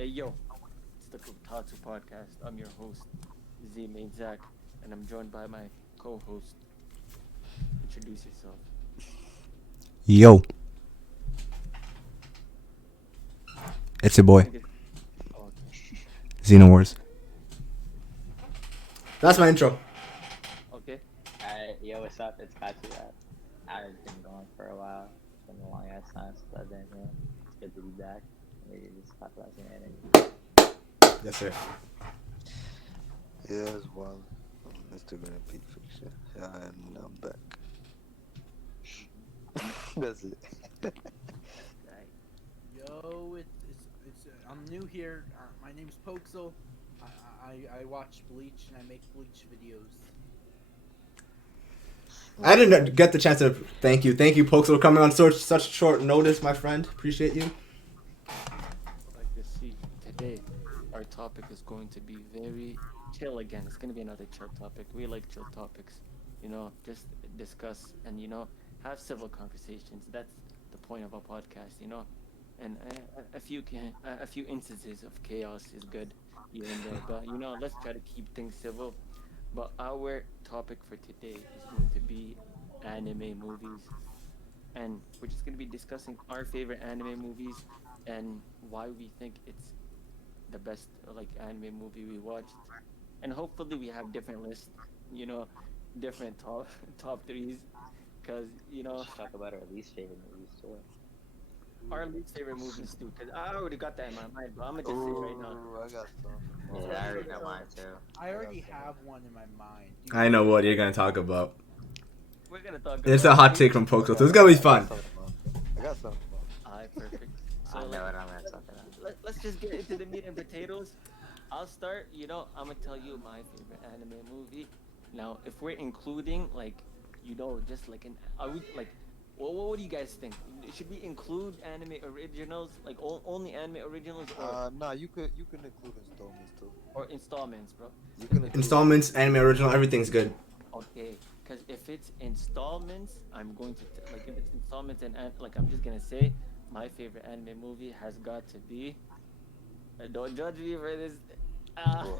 Hey yo, it's the Kotatsu podcast. I'm your host, Z Main Zach, and I'm joined by my co-host. Introduce yourself. Yo, it's your boy, Nigga. Oh, okay. Xeno Wars. That's my intro. Okay. Yo, what's up? It's Katzurap. I've been gone for a while. It's been a long ass time since I've been here. It's good to be back. Maybe just talk about some anime. Yes, sir. Yeah, it's Wallin on Instagram Peak Fiction. Yeah, and I'm back. That's it. Right. Yo, I'm new here. My name's Poxal. I watch Bleach and I make Bleach videos. I didn't get the chance to thank you. Thank you, Pokes, for coming on such short notice, my friend. Appreciate you. Like to see today, our topic is going to be very chill again. It's going to be another chill topic. We like chill topics. Just discuss and have civil conversations. That's the point of a podcast. And a few instances of chaos is good here and there. But let's try to keep things civil. But our topic for today is going to be anime movies, and we're just going to be discussing our favorite anime movies and why we think it's the best like anime movie we watched. And hopefully we have different lists, you know, different top threes, because Let's talk about our least favorite movies too. our least favorite movies too. Because I already got that in my mind, but I'm gonna just say right now. Ooh, I got some. Yeah, I already know mine too. I already have one in my mind. I know what you're gonna talk about. We're gonna talk. It's a about hot take from Pokes, so it's gonna be fun. I got something. Alright, perfect. So I know like, what I'm gonna talk about. let's just get into the meat and potatoes. I'll start. I'm gonna tell you my favorite anime movie. Now, if we're including just like an, are we like, what do you guys think? Should we include anime originals, like only anime originals, or Nah, you can include installments too. or installments, bro? You can include Installments, anime original, everything's good. Okay, because if it's installments, I'm going to like if it's installments and like I'm just gonna say my favorite anime movie has got to be. Don't judge me for this. Uh,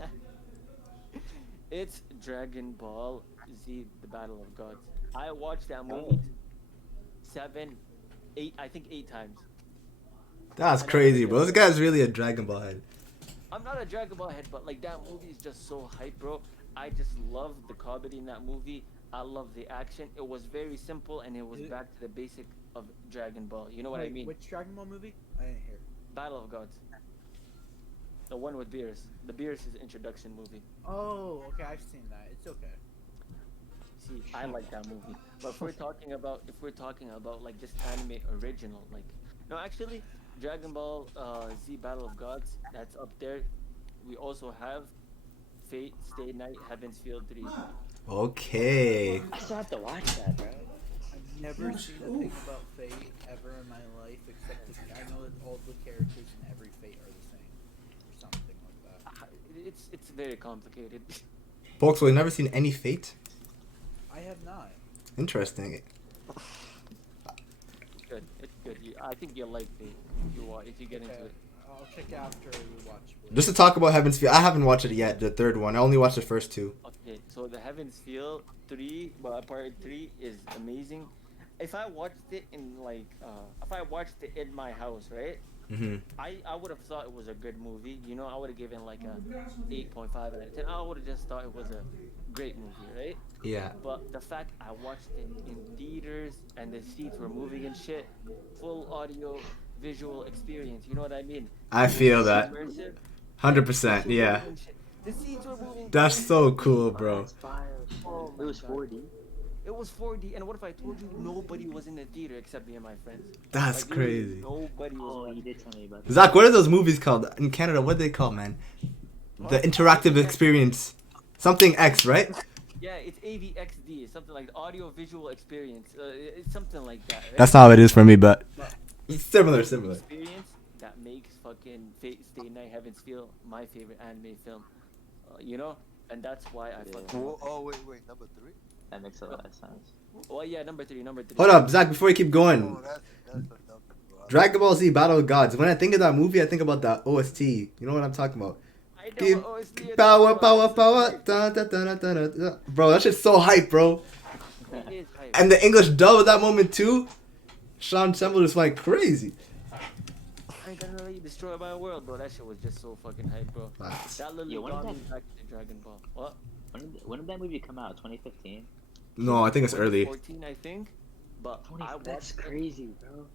it's Dragon Ball Z: The Battle of Gods. I watched that movie 8 times. That's crazy, bro. This guy's really a Dragon Ball head. I'm not a Dragon Ball head, but like that movie is just so hype, bro. I just love the comedy in that movie. I love the action. It was very simple and it was back to the basic of Dragon Ball. You know what I mean? Which Dragon Ball movie? I didn't hear. Battle of Gods. The one with Beerus. The Beerus' introduction movie. Oh, okay. I've seen that. It's okay. See, I like that movie. But if we're talking about like just anime original, like no, actually, Dragon Ball Z Battle of Gods, that's up there. We also have Fate, Stay Night, Heaven's Feel 3. Okay. I still have to watch that, bro. I've never seen a thing about Fate ever in my life, except I know that all the characters in every Fate are the same, or something like that. It's very complicated. Pokes, you never seen any Fate? I have not. Interesting. Good. It's good. I think you'll like Fate if you get into it. I'll check after we watch. Just to talk about Heaven's Feel, I haven't watched it yet, the third one. I only watched the first two. Okay, so the Heaven's Feel 3, part 3 is amazing. If I watched it in my house, right? Mm-hmm. I would have thought it was a good movie. I would have given like a 8.5 out of 10. I would have just thought it was a great movie, right? Yeah. But the fact I watched it in theaters and the seats were moving and shit, full audio visual experience. You know what I mean? I feel that. Immersive. 100%, yeah. The seats were moving. That's so cool, bro. It's fire. Oh It was my God. 4D. It was 4D, and what if I told you nobody was in the theater except me and my friends? That's Like, literally crazy. Nobody was. Oh, in you the did tell me about that. Zach, what are those movies called in Canada? What are they called, man? The interactive experience. Something X, right? Yeah, it's AVXD. It's something like the audio visual experience. It's something like that. Right? That's not how it is for me, but it's similar. Experience that makes fucking Fate Stay Night Heavens Feel my favorite anime film. And that's why I fucking. Oh, wait, number 3? That makes a lot of sense. Well, yeah, number three. Hold up, Zach, before you keep going. Oh, that's a dumb one, bro. I Dragon Ball Z Battle of Gods. When I think of that movie, I think about that OST. You know what I'm talking about? I know Give OST. power, power, power. Dun, dun, dun, dun, dun, dun. Bro, that shit's so hype, bro. It is hype. And the English dub at that moment too. Sean Semble just went crazy. I ain't gonna let you destroy my world, bro. That shit was just so fucking hype, bro. Facts. That literally Yo, when got did me back to Dragon Ball. What? When did that movie come out? 2015. No, I think it's early. 2014, I think. But I That's watched it. crazy, bro.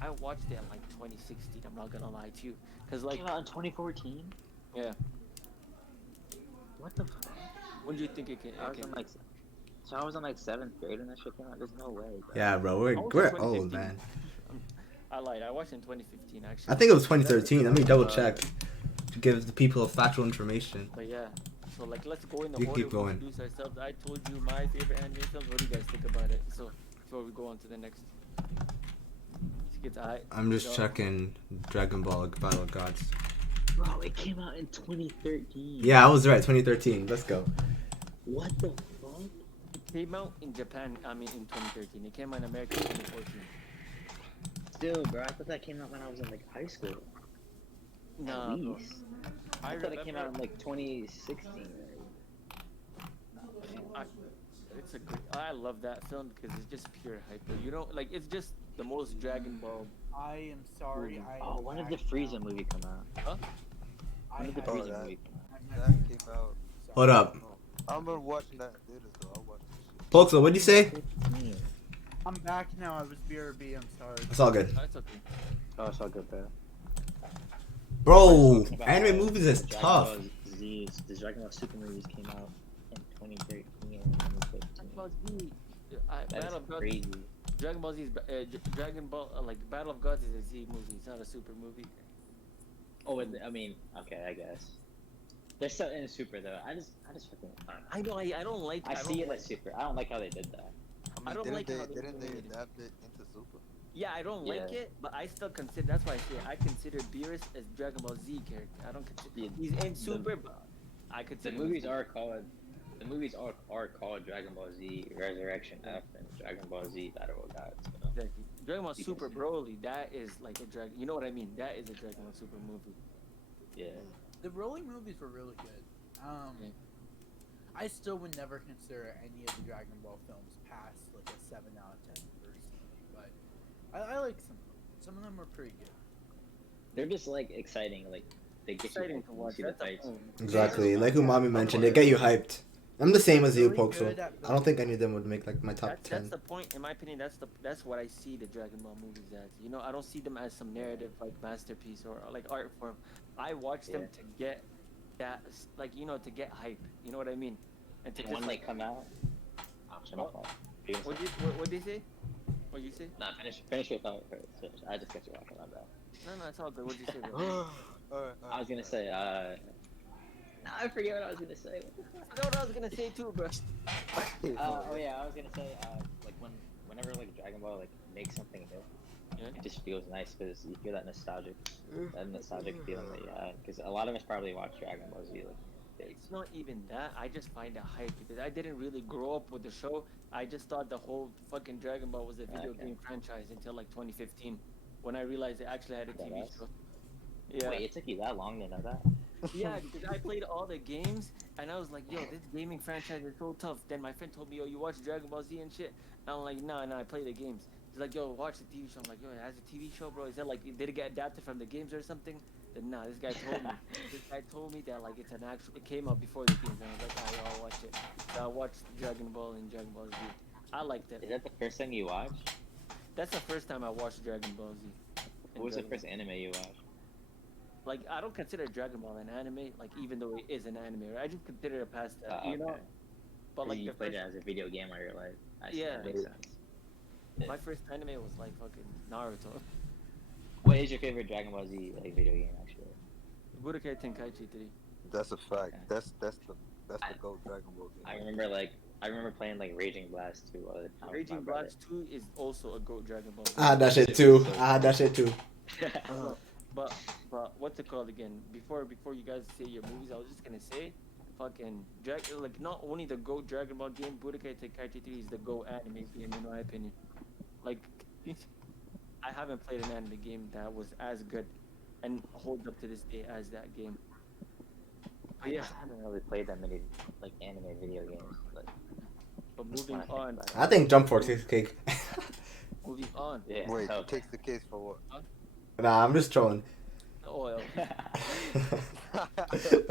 I watched it in like 2016. I'm not gonna lie to you, cause It like came out in 2014. yeah. What the fuck? When do you think it can? I was in like, so I was in like 7th grade when that shit came out. There's no way. Bro. Yeah, bro, we're Oh, we're 2015. old, man. I lied. I watched it in 2015 actually. I think it was 2013. Let me double check to give the people factual information. But yeah. So like, let's go in the You order. keep going. We introduce ourselves. I told you my favorite anime films. What do you guys think about it? So before we go on to the next. I'm just checking Dragon Ball Battle of Gods. Bro, it came out in 2013. Yeah, I was right. 2013. Let's go. What the fuck? It came out in Japan. I mean, in 2013. It came out in America in 2014. Still, bro, I thought that came out when I was in like high school. No, At least. I thought it came out in like 2016. It's a great. I love that film because it's just pure hype. You know, like it's just the most Dragon Ball. I am sorry. Oh, when did the Frieza movie come out? Huh? When did the Oh, Frieza that- movie come out? That came out. Hold up. I remember watching that in theaters though. I watched this shit. Poxal, what'd you say? I'm back now. I was BRB. I'm sorry. It's all good. That's okay. Oh, it's all good, bro. Bro, Talking about, anime movies is the Dragon tough. Ball Z's, the Dragon Ball Super movies came out in 2013 and 2015. Dragon Ball Z. That Battle is of Gods. crazy. Dragon Ball Z is Dragon Ball like Battle of Gods is a Z movie. It's not a Super movie. Oh, and I mean, okay, I guess. They're still in Super though. I just fucking. I know. I don't like. I don't see it like, as Super. I don't like how they did that. I don't didn't like they, how they didn't they made it. adapt it into Super? Yeah, I don't like Yeah. it, but I still consider. That's why I say I consider Beerus as Dragon Ball Z character. I don't consider Yeah, he's in the- Super, but I The consider movies him are called. The movies are called Dragon Ball Z Resurrection F and Dragon Ball Z Battle of Gods. You know? exactly. Dragon Ball You Super can see. Broly. That is like a dragon. You know what I mean? That is a Dragon Ball Super movie. Yeah. The Broly movies were really good. Yeah. I still would never consider any of the Dragon Ball films past like a 7 out of 10 personally, but I like some of them. Some of them were pretty good. They're just like exciting. Like they get Exciting you to hyped when watch. you see the That's the fights. point. Exactly. Like Umami mentioned, they get you hyped. I'm the same as you, Really Poxal. good at I don't think any of them would make like my top That's 10. the point, in my opinion. That's what I see the Dragon Ball movies as. You know, I don't see them as some narrative like masterpiece or like art form. I watch them Yeah. to get that, like to get hype. You know what I mean? And to And just when they like, come out, oh, shut What? up. what they say? What you say? Nah, finish your thought first. I just got you off my bad. No, it's all good. What you say, bro? Alright, I was gonna say, nah, I forget what I was gonna say. I know what I was gonna say too, bro. Oh yeah, I was gonna say, like whenever like Dragon Ball like makes something new, Yeah. it just feels nice because you feel that nostalgic feeling that you had. Because a lot of us probably watch Dragon Ball Z like days. It's not even that. I just find it hype because I didn't really grow up with the show. I just thought the whole fucking Dragon Ball was a video Okay. game franchise until like 2015, when I realized it actually had a TV Badass. show. Yeah. Wait, it took you that long to know that? Yeah, because I played all the games and I was like, yo, this gaming franchise is so tough. Then my friend told me, yo, you watch Dragon Ball Z and shit? And I'm like, no, I play the games. He's like, yo, watch the TV show. I'm like, yo, it has a TV show, bro. Is that like, did it get adapted from the games or something? Then nah, this guy told me. This guy told me that like it's an actual, it came out before the games. And I was like, oh, yeah, I'll watch it. So I watched Dragon Ball and Dragon Ball Z. I liked it. Is that the first thing you watched? That's the first time I watched Dragon Ball Z. What was the first anime you watched? Like, I don't consider Dragon Ball an anime, like, even though it is an anime, right? I just consider it a pastime, you know? Okay. But, like, you the played first, it as a video game all your life. I see, Yeah. that makes sense. my first anime was, like, fucking Naruto. What is your favorite Dragon Ball Z like video game actually? Budokai Tenkaichi 3. That's a fact. Okay. That's the GOAT Dragon Ball game. I remember playing like Raging Blast 2 all the time. with my Raging brother. Blast 2 is also a GOAT Dragon Ball. I had that shit too. I had that shit too. But what's it called again? Before you guys say your movies, I was just gonna say, fucking like not only the GOAT Dragon Ball game, Budokai Tenkaichi 3 is the GOAT anime game in my opinion. Like, I haven't played an anime game that was as good and hold up to this day as that game. But I yeah, just haven't really played that many like anime video games, but but just moving when I think on, about I it. think Jump Force takes the cake. moving on. Yeah. Wait, who Okay. takes the case for what? Nah, I'm just trolling. The oil.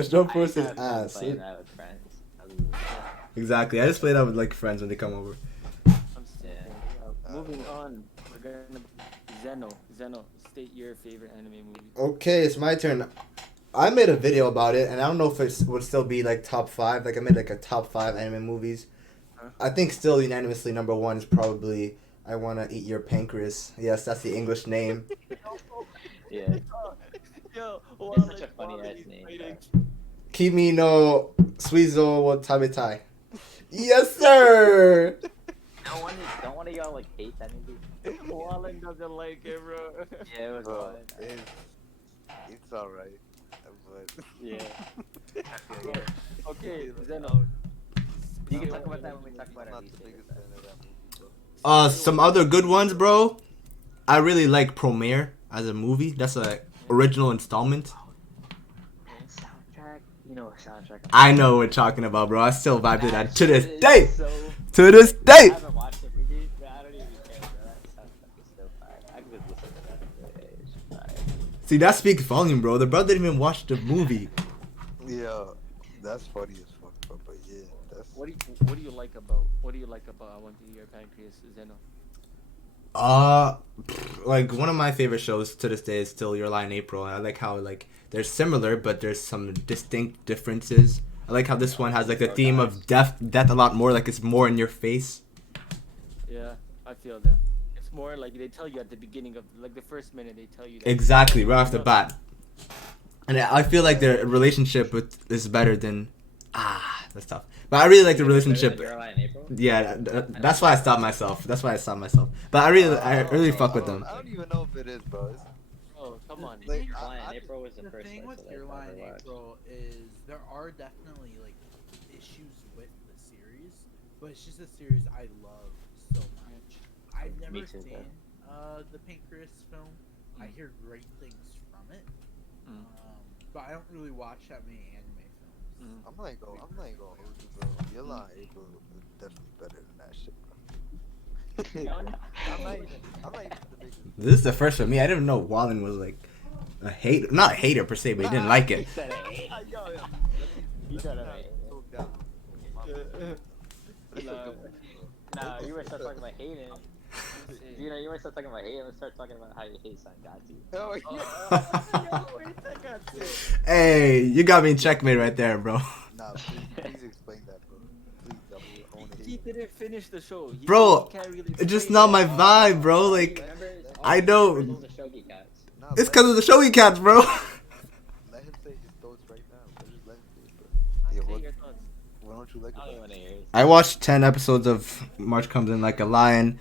Jump I Force is have fun ass. playing that with friends. Other than that, Exactly. I just play that with like friends when they come over. I'm sick. Yeah. Moving on, we're gonna Xeno. Xeno, state your favorite anime movie. Okay, it's my turn. I made a video about it, and I don't know if it would still be like top five. Like I made like a top five anime movies. Huh? I think still unanimously number one is probably I Wanna Eat Your Pancreas. Yes, that's the English name. yeah. Yo, It's such a funny ass name, bro. Kimi no Suizo wo Tabetai. Yes, sir. Don't one of y'all like hate that movie? Wallin doesn't like it, bro. Yeah, it was Bro, Wallin. it's alright. But Yeah. Bro, okay, You Xeno. You can talk about that when we talk about I'm our not the least biggest favorite. fan of that movie, bro. Some other good ones, bro. I really like Promare as a movie. That's a original installment. Soundtrack, you know what soundtrack? I know what we're talking about, bro. I still vibe to that to this shit is day. So, To this I day. haven't watched the movie, but I don't even care, bro. That soundtrack is so fire. I could just listen to that. It's fire. See, that speaks volume, bro. The brother didn't even watch the movie. Yeah, that's funny as fuck, bro. But yeah, that's What do you like about I Want to Eat Your Pancreas, Xeno? Like one of my favorite shows to this day is still Your Lie in April. I like how like they're similar, but there's some distinct differences. I like how this one has like the theme of death a lot more. Like it's more in your face. Yeah, I feel that. It's more like they tell you at the beginning of like the first minute they tell you that. Exactly, right off the No, bat. And I feel like their relationship is better than that's tough. But I really like the relationship. Your Lie in April? Yeah, that's why I stopped myself. That's why I stopped myself. But I really fuck with them. I don't even know if it is, bro. It's, Bro, come on. Like, Your I- Lie I in April was the The first thing one with that Your I've Lie ever in watched. April is there are definitely like issues with the series, but it's just a series I love so much. I've Me never too, seen bro. the Pancreas film. I Mm. hear great things from it, Mm. but I don't really watch that many anime films. Mm. I'm not gonna hold you, bro. Your line April is definitely better than that shit, bro. I'm not even the biggest. This is the first for me. I didn't know Wallin was like a hater, not a hater per se, but he didn't like it. He said it. Yo, You said let me it. not talk down. Nah, you were still talking about hating. You know, you were still talking about hating. Let's start talking about how you hate Sangatsu. Oh, yeah. Hey, you got me checkmate right there, bro. Nah, please explain that, bro. Please, I want to He hear. didn't finish the show. Bro, he can't really it's just explain not it. my vibe, bro. Like, Remember, I know. This is the Shogi Cats. Nah, It's let- because of the showy cats, bro. Let him say his thoughts right now. Just let him say it, bro. Yeah, Okay, what, your thoughts. why don't you like I don't even it? want to hear it. I watched 10 episodes of March Comes In Like a Lion.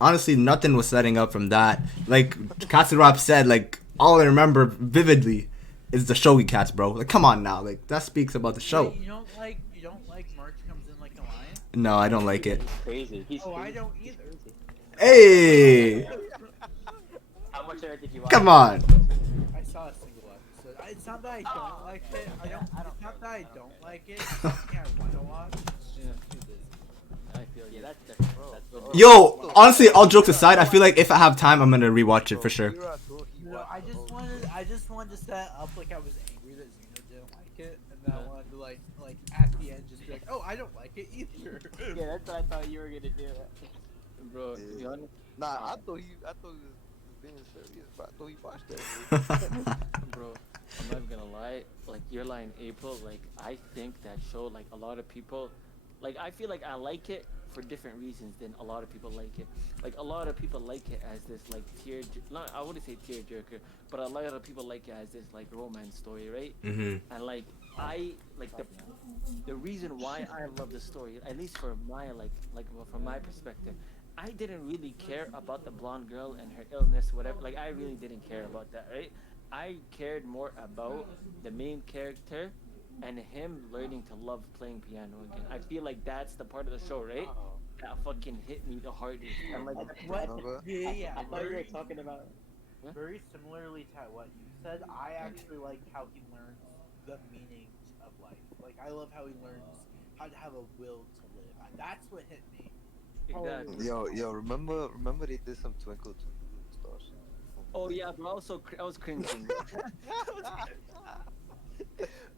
Honestly, nothing was setting up from that. Like Katzurap said, like all I remember vividly is the showy cats, bro. Like, come on now, like that speaks about the show. Wait, you don't like March Comes In Like a Lion? No, I don't like it. He's crazy. He's Oh, crazy. I don't He's either. crazy. Hey, How much of it did you watch? come on. I saw a single episode. It's not that I don't like it. It's not that I don't like it. It's something I want to watch. It's just too busy. I feel Yeah, you. that's different. Bro, That's bro. different. Yo, honestly, all jokes aside, I feel like if I have time, I'm gonna rewatch it for sure. No, I just wanted to set up like I was angry that Xeno didn't like it, and then I wanted to like at the end just be like, oh, I don't like it either. Yeah, that's what I thought you were gonna do. Bro, to be Yeah. honest, Nah, I thought he was being serious, but I thought he watched that. bro, I'm not gonna lie. Like, Your Lie in April, like, I think that show, like, a lot of people, like, I feel like I like it for different reasons than a lot of people like it. Like, a lot of people like it as this, like, not, I wouldn't say tearjerker, but a lot of people like it as this, like, romance story, right? Mhm. And, like, I, like, the reason why I love the story, at least for my, well, from my perspective, I didn't really care about the blonde girl and her illness, whatever. Like, I really didn't care about that, right? I cared more about the main character and him learning to love playing piano again. I feel like that's the part of the show, right? that fucking hit me the hardest. And like, What? Remember? Yeah. I thought you were Very, talking about. very similarly to what you said, I actually like how he learns the meanings of life. Like, I love how he learns how to have a will to live. That's what hit me. exactly. Yo, remember they did some Twinkle Twinkle Little Star shit. Oh yeah, bro. I was cringing,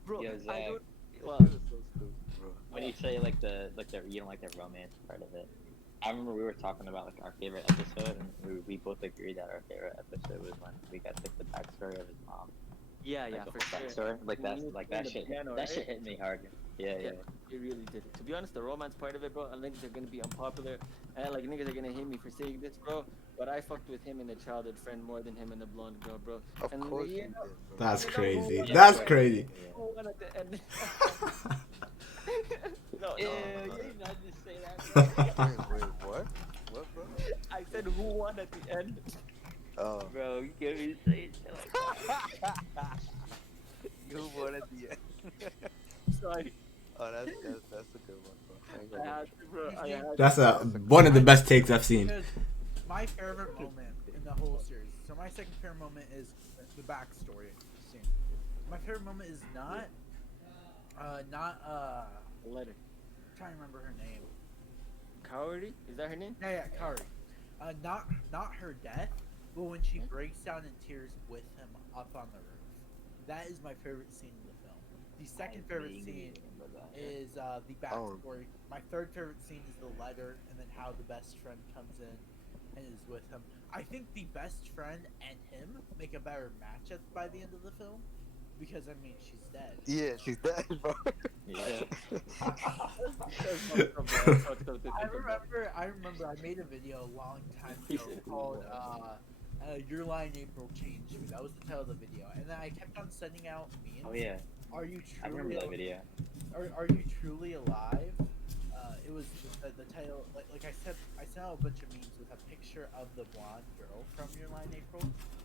bro. Yo, I Zach. don't. Well, It was so stupid, bro. When you say like the you don't like the romance part of it, I remember we were talking about like our favorite episode, and we both agreed that our favorite episode was when we got like the backstory of his mom. yeah, Like, yeah, the for whole sure. backstory. Like When that's you like play that the shit. piano, That right? shit hit me hard. Yeah, yeah. It really did. To be honest, the romance part of it, bro, I think they're gonna be unpopular, and like niggas are gonna hate me for saying this, bro. But I fucked with him and the childhood friend more than him and the blonde girl, bro. Of And course you you did, know, bro. That's you know, crazy. Yeah, That's right. crazy. Yeah. who won at the end? No, Ew, no, you did not just say that, bro. Wait, what? What, bro? I said who won at the end. Oh. Bro, you can't even say shit like that. You won at the end. Sorry, Oh, that's a good one, bro. I ain't I gonna lie. had to, bro. I had to. That's one of the best takes I've seen. Because my favorite moment in the whole series. So my second favorite moment is the backstory scene. My favorite moment is not Letter. trying to remember her name. Cowardly? Is that her name? Yeah, Kari. Not her death, but when she breaks down in tears with him up on the roof. That is my favorite scene in the film. The second favorite scene is the backstory. My third favorite scene is the letter, and then how the best friend comes in and is with him. I think the best friend and him make a better match by the end of the film, because I mean she's dead. Yeah, she's dead, bro. Yeah. I remember I made a video a long time ago called Your Line April Changed Me. That was the title of the video. And then I kept on sending out memes. Oh yeah, Are you I remember truly that video. Are you truly alive? It was the title like I sent out a bunch of memes with a picture of the blonde girl from Your Line April,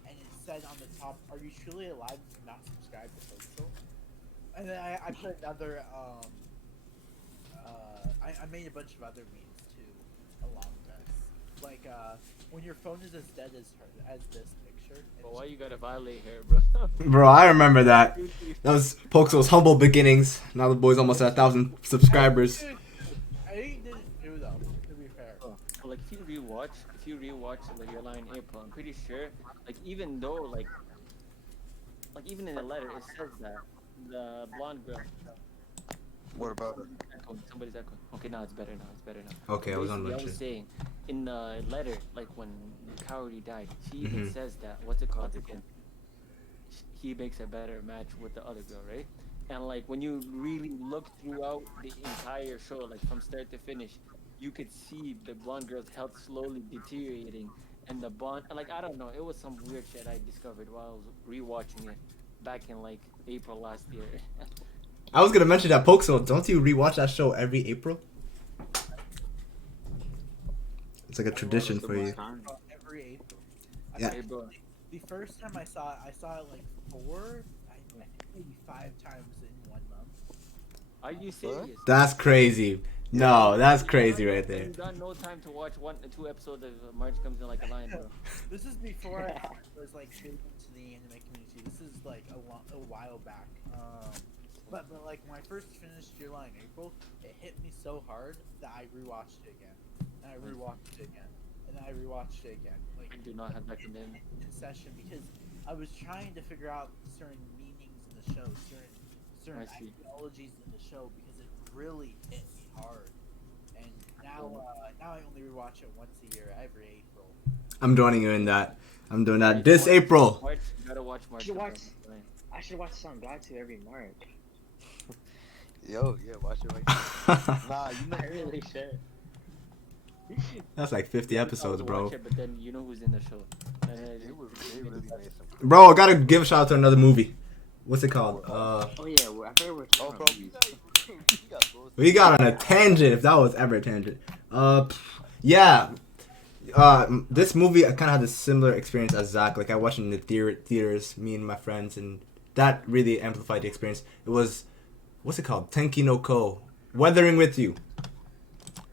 and it said on the top, "Are you truly alive if you're not subscribed to Poxal?" And then I put another I made a bunch of other memes too along this. Like when your phone is as dead as this picture. But why you gotta violate her, bro? Bro, I remember that. That was Poxal's humble beginnings. Now the boy's almost at 1,000 subscribers. I didn't do though, to be fair. Like if you rewatch like Your Line April, I'm pretty sure like even though like even in the letter it says that the blonde girl. What about it? Somebody's echoing. Okay, now it's better now. Okay, I was on Basically, I lunch. was saying, in the letter, like when Cowardly died, she even Mhm. says that, what's it called again? He makes a better match with the other girl, right? And like when you really look throughout the entire show, like from start to finish, you could see the blonde girl's health slowly deteriorating, and the bond, like I don't know, it was some weird shit I discovered while I was rewatching it back in like April last year. I was gonna mention that Poxal. Don't you rewatch that show every April? It's like a tradition for you. Every April. Yeah. Hey, bro. The first time I saw it like I think maybe 5 times in 1 month. Are you serious? That's crazy. No, that's crazy right there. You got no time to watch 1 or 2 episodes of March Comes In Like a Lion, bro. This is before I was like big into the anime community. This is like a while back. But like when I first finished Your Line April, it hit me so hard that I rewatched it again, and I rewatched it again, and I rewatched it again. Like I do not have that in them. in session because I was trying to figure out certain meanings in the show, certain I see. ideologies in the show because it really hit me hard. And now I only rewatch it once a year, every April. I'm joining you in that. I'm doing that this April. March, you gotta watch March. You Comes watch- In Like a Lion. I should watch Sangatsu every March. Yo, yeah, watch it right now. Nah, you know. I really should. That's like 50 episodes, I would bro. watch it, but then you know who's in the show. They really made some. Bro, I gotta give a shout out to another movie. What's it called? Oh yeah, I heard we're talking Oh, about bro, movies. you got those. We got on a tangent, if that was ever a tangent. Yeah. This movie, I kind of had a similar experience as Zach. Like, I watched it in the theaters, me and my friends, and that really amplified the experience. It was, what's it called? Tenki no Ko. Weathering with You.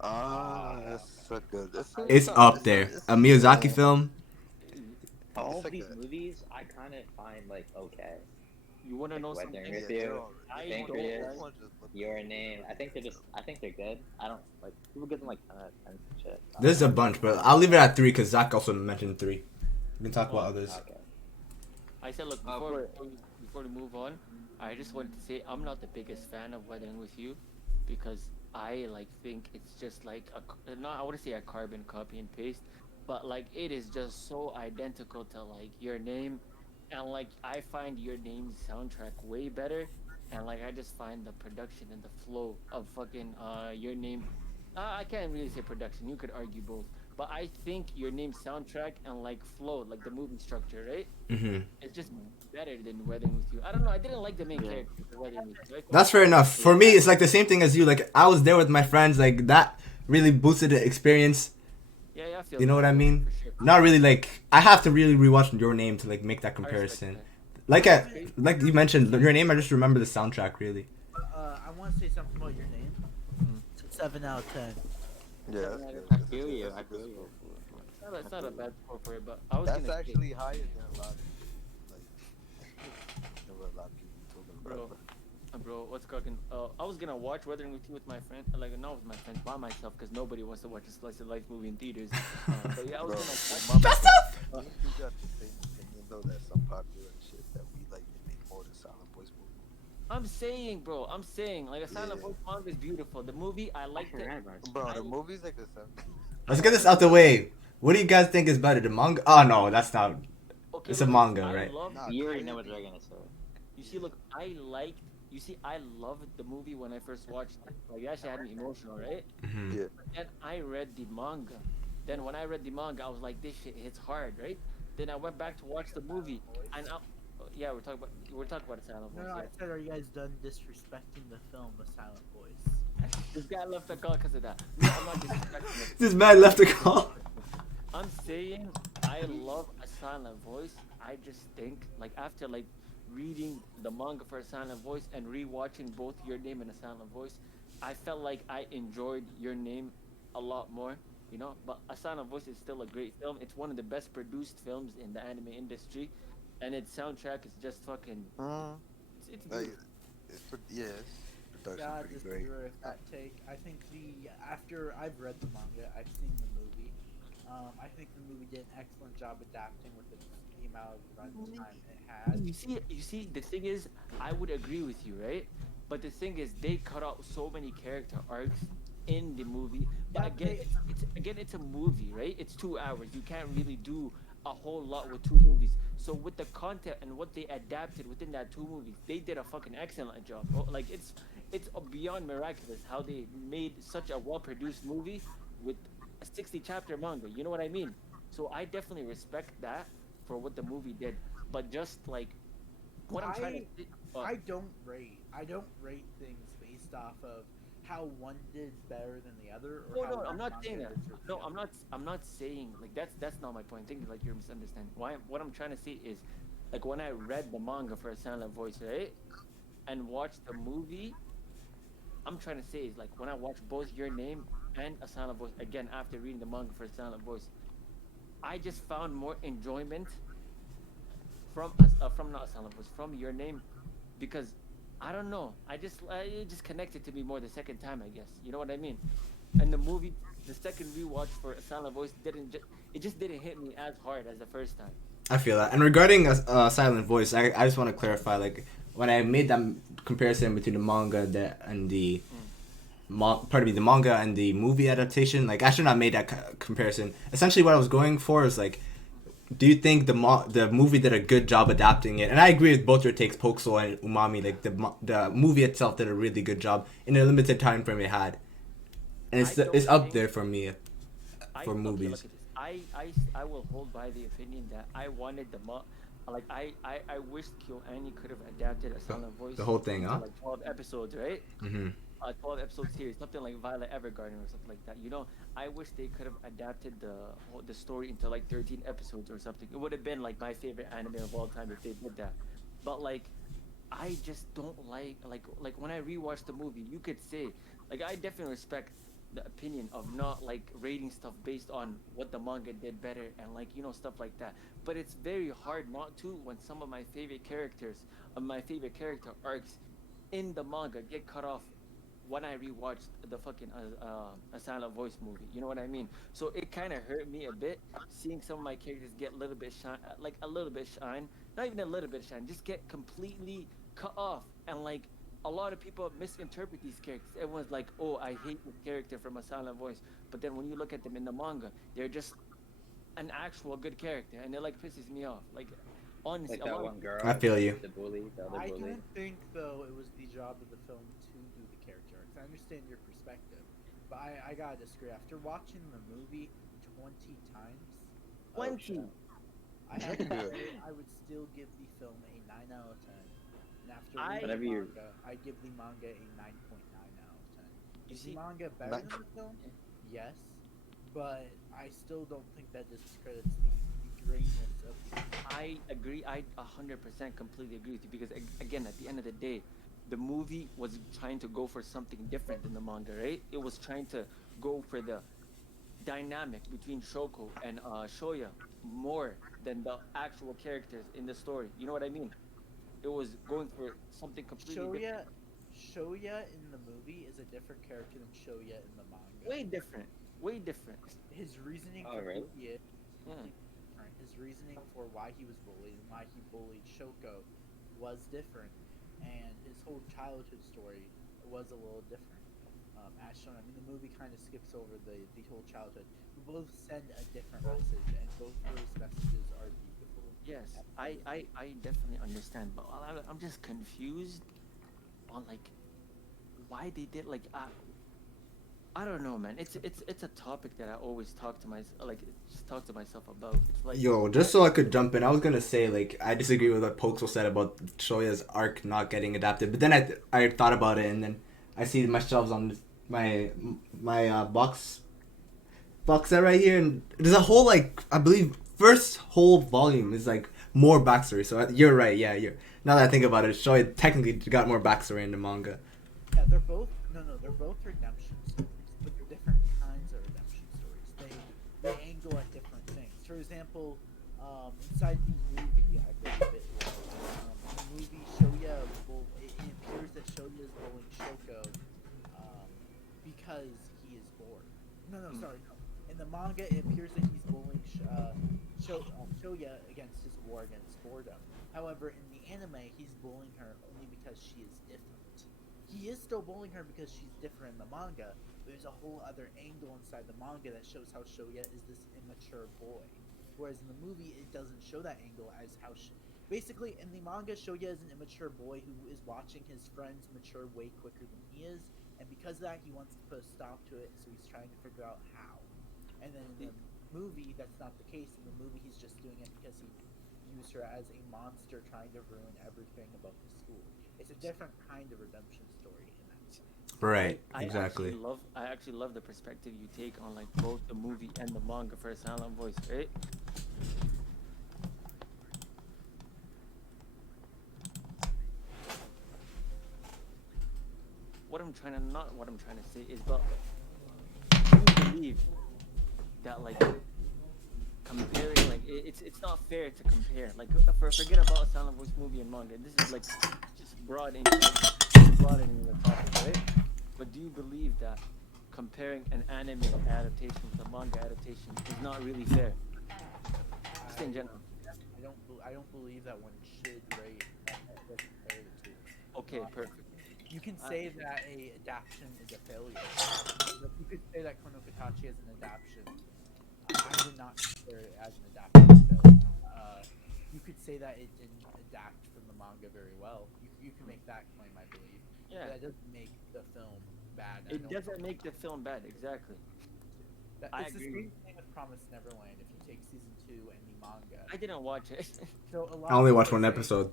Ah, a good. It's up there. A Miyazaki film. All It's of like these a- movies, I kind of find like okay. You want to Like know Weathering something? Yeah, with they're You, all. I This one, don't Pancreas, this like. one just looked Your like Name. I think they're just. I think they're good. I don't like people give them like 10 out of 10 and shit. I There's a don't know. bunch, but I'll leave it at 3 because Zach also mentioned 3. We can talk about Oh, others. Okay. I said, look, before we move on, I just wanted to say I'm not the biggest fan of Weathering with You, because I like think it's just like not I wouldn't say a carbon copy and paste, but like it is just so identical to like Your Name, and like I find Your Name's soundtrack way better, and like I just find the production and the flow of fucking Your Name. I can't really say production. You could argue both, but I think Your Name soundtrack and like flow, like the movie structure, right? Hmm. It's just better than Weathering with You. I don't know. I didn't like the main Yeah. character for Weathering with You. That's fair enough. For Yeah. me, it's like the same thing as you. Like I was there with my friends. Like that really boosted the experience. Yeah, I feel You know what I that, mean? for sure. Not really. Like I have to really rewatch Your Name to like make that I respect comparison. that. Like you mentioned, Your Name. I just remember the soundtrack really. I want to say something about Your Name. Mhm. 7 out of 10. Yeah, that's I good. I That's a feel good- you. that's a I good feel you. score for it. It's not a bad score for it, but I was That's gonna actually higher than a lot of like than what a lot of people be talking Bro. about. bro, what's cooking? I was gonna watch Weathering with You with my friend, like not with my friends, by myself, because nobody wants to watch a slice of life movie in theaters. But yeah, I was Bro, gonna. Best of. we got the same opinion though that some popular shit that we like to make more than Silent Voice movie. I'm saying, bro. I'm saying, like a Silent Yeah. Voice manga is beautiful. The movie, I liked it. Bro, the movie's like a 7. Let's get this out the way. What do you guys think is better, the manga? Oh no, that's not. Okay, It's a look, manga, I right? love. Nah, You already clearly- know what they're gonna say. You see, look, I liked. You see, I loved the movie when I first watched it. Like, it actually had me emotional, right? Mhm. Yeah. Then I read the manga. Then when I read the manga, I was like, this shit hits hard, right? Then I went back to watch the movie, and yeah, we're talking about a Silent No, Voice. no, I Yeah. said, are you guys done disrespecting the film A Silent Voice? This guy left the call because of that. No, I'm not disrespecting it. This man left the call. I'm saying I love a Silent Voice. I just think, like, after like reading the manga for a Silent Voice and rewatching both Your Name and a Silent Voice, I felt like I enjoyed Your Name a lot more. You know, but a Silent Voice is still a great film. It's one of the best produced films in the anime industry, and its soundtrack is just fucking. It's Like, beautiful. it's production's Yeah, I pretty disagree great. with that take. I think after I've read the manga, I've seen the movie. I think the movie did an excellent job adapting with the amount of runtime it had. You see, the thing is, I would agree with you, right? But the thing is, they cut out so many character arcs in the movie. But Yeah, again, they- it's a movie, right? It's 2 hours. You can't really do a whole lot with 2 movies. So with the content and what they adapted within that 2 movies, they did a fucking excellent job. Like it's beyond miraculous how they made such a well-produced movie with a 60 chapter manga. You know what I mean? So I definitely respect that for what the movie did. But just like what I'm trying to say, I don't rate things based off of how one did better than the other. Or how no, I'm one not manga saying that. did better No, than the other. I'm not saying like that's not my point. I think like you're misunderstanding. What I'm trying to say is, like when I read the manga for a Silent Voice, right, and watched the movie, I'm trying to say is like when I watched both Your Name and a Silent Voice again after reading the manga for a Silent Voice, I just found more enjoyment from not a Silent Voice, from Your Name, because I don't know. It just connected to me more the second time, I guess. You know what I mean? And the movie, the second rewatch for a Silent Voice it just didn't hit me as hard as the first time. I feel that. And regarding a silent voice, I just want to clarify. Like when I made that comparison between the manga and the the manga and the movie adaptation, like I should not have made that comparison. Essentially, what I was going for is like, do you think the movie did a good job adapting it? And I agree with both your takes, Poxal and Umami. Like the movie itself did a really good job in a limited time frame it had, and it's up there for me for movies. Look at this. I will hold by the opinion that I wanted like I wished KyoAni could have adapted a Silent Voice. The whole thing, into, huh? Like 12 episodes, right? Mm-hmm. 12 episode series, something like Violet Evergarden or something like that. You know, I wish they could have adapted the story into like 13 episodes or something. It would have been like my favorite anime of all time if they did that. But like, I just don't like when I rewatch the movie. You could say like I definitely respect the opinion of not like rating stuff based on what the manga did better and like stuff like that. But it's very hard not to when some of my favorite characters, my favorite character arcs in the manga get cut off when I rewatched the fucking A Silent Voice movie. You know what I mean? So it kind of hurt me a bit seeing some of my characters get a little bit shine, like a little bit shine, not even a little bit shine, just get completely cut off. And like a lot of people misinterpret these characters. Everyone's like, "Oh, I hate this character from A Silent Voice," but then when you look at them in the manga, they're just an actual good character, and it like pisses me off. Like honestly, Like that one girl. I feel you. The bully, the other I bully. don't think though it was the job of the film to do the character arcs. I understand your perspective, but I gotta disagree. After watching the movie 20 times, 20. I have to say I would still give the film a 9 out of 10. And after reading Whenever the you're- manga, I give the manga a 9.9 out of 10. You Is see- the manga better Nine- than the film? Yes, but I still don't think that discredits the greatness of the. I agree. I 100% completely agree with you because again, at the end of the day, the movie was trying to go for something different than the manga, right? It was trying to go for the dynamic between Shoko and Shoya more than the actual characters in the story. You know what I mean? It was going for something completely different. Shoya in the movie is a different character than Shoya in the manga. Way different. Way different. His reasoning Oh, for really? who he is Yeah. different. His reasoning for why he was bullied and why he bullied Shoko was different, and his whole childhood story was a little different. As shown, I mean, the movie kind of skips over the whole childhood. We both send a different message, and both those messages are beautiful. Yes, I definitely understand, but I'm just confused on like why they did like I don't know, man. It's a topic that I always talk to myself about. It's like Yo, just so I could jump in, I was gonna say like I disagree with what Poxal said about Shoya's arc not getting adapted, but then I thought about it and then I see my shelves on my box set right here, and there's a whole like I believe first whole volume is like more backstory. So you're right, yeah. Now that I think about it, Shoya technically got more backstory in the manga. Yeah, they're both they're both redemption stories, but they're different kinds of redemption stories. They angle at different things. For example, inside the movie, I believe it was the movie Shoya. It appears that Shoya is bullying Shoko because he is bored. No, sorry, no. In the manga, it appears that he's bullying Shoya against his war against boredom. However, in the anime, he's bullying her only because she is different. He is still bullying her because she's different in the manga, but there's a whole other angle inside the manga that shows how Shoya is this immature boy. Whereas in the movie, it doesn't show that angle as how basically, in the manga, Shoya is an immature boy who is watching his friends mature way quicker than he is, and because of that, he wants to put a stop to it, so he's trying to figure out how. And then in the movie, that's not the case. In the movie, he's just doing it because he views her as a monster trying to ruin everything about the school. It's a different kind of redemption story in that sense. Right, I exactly. actually love the perspective you take on like both the movie and the manga for A Silent Voice, right? What I'm trying to say is, but do you believe that like comparing like it's not fair to compare like forget about A Silent Voice movie and manga. This is like just broadening the topic, right? But do you believe that comparing an anime adaptation with a manga adaptation is not really fair? Just in general. I don't believe that one should rate compare the two. Okay, perfect. You can say that a adaptation is a failure. You could say that Konokotachi is an adaptation. I would not consider it as an adaptation failure. You could say that it didn't adapt from the manga very well. You can make that claim, I believe. Yeah. But that doesn't make the film bad. It doesn't make the film bad, exactly. I It's the agree. same thing with Promised Neverland. If you take season 2 and the manga, I didn't watch it. so a lot I only of watched people one say- episode.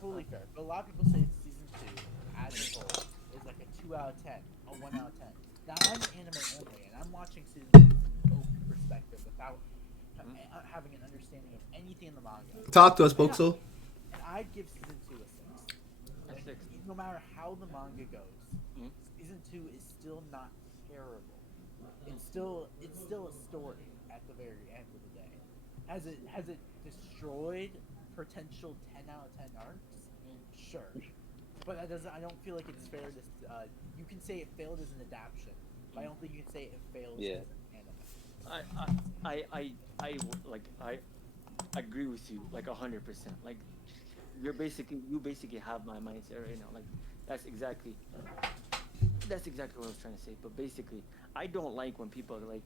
Totally fair. But a lot of people say season 2 as a whole is like a 2 out of 10, a 1 out of 10. Now I'm anime only, and I'm watching season 2 from an open perspective without having an understanding of anything in the manga. Talk to us, Poxal. And I'd give season 2 a 6. A 6. No matter how the manga goes, Mhm. season 2 is still not terrible. It's still a story at the very end of the day. Has it destroyed potential 10 out of 10 arcs? Sure, but that doesn't. I don't feel like it's fair to. You can say it failed as an adaptation, but I don't think you can say it fails Yeah. as an anime. I agree with you like 100%. Like you basically have my mindset right now. Like that's exactly what I was trying to say. But basically, I don't like when people like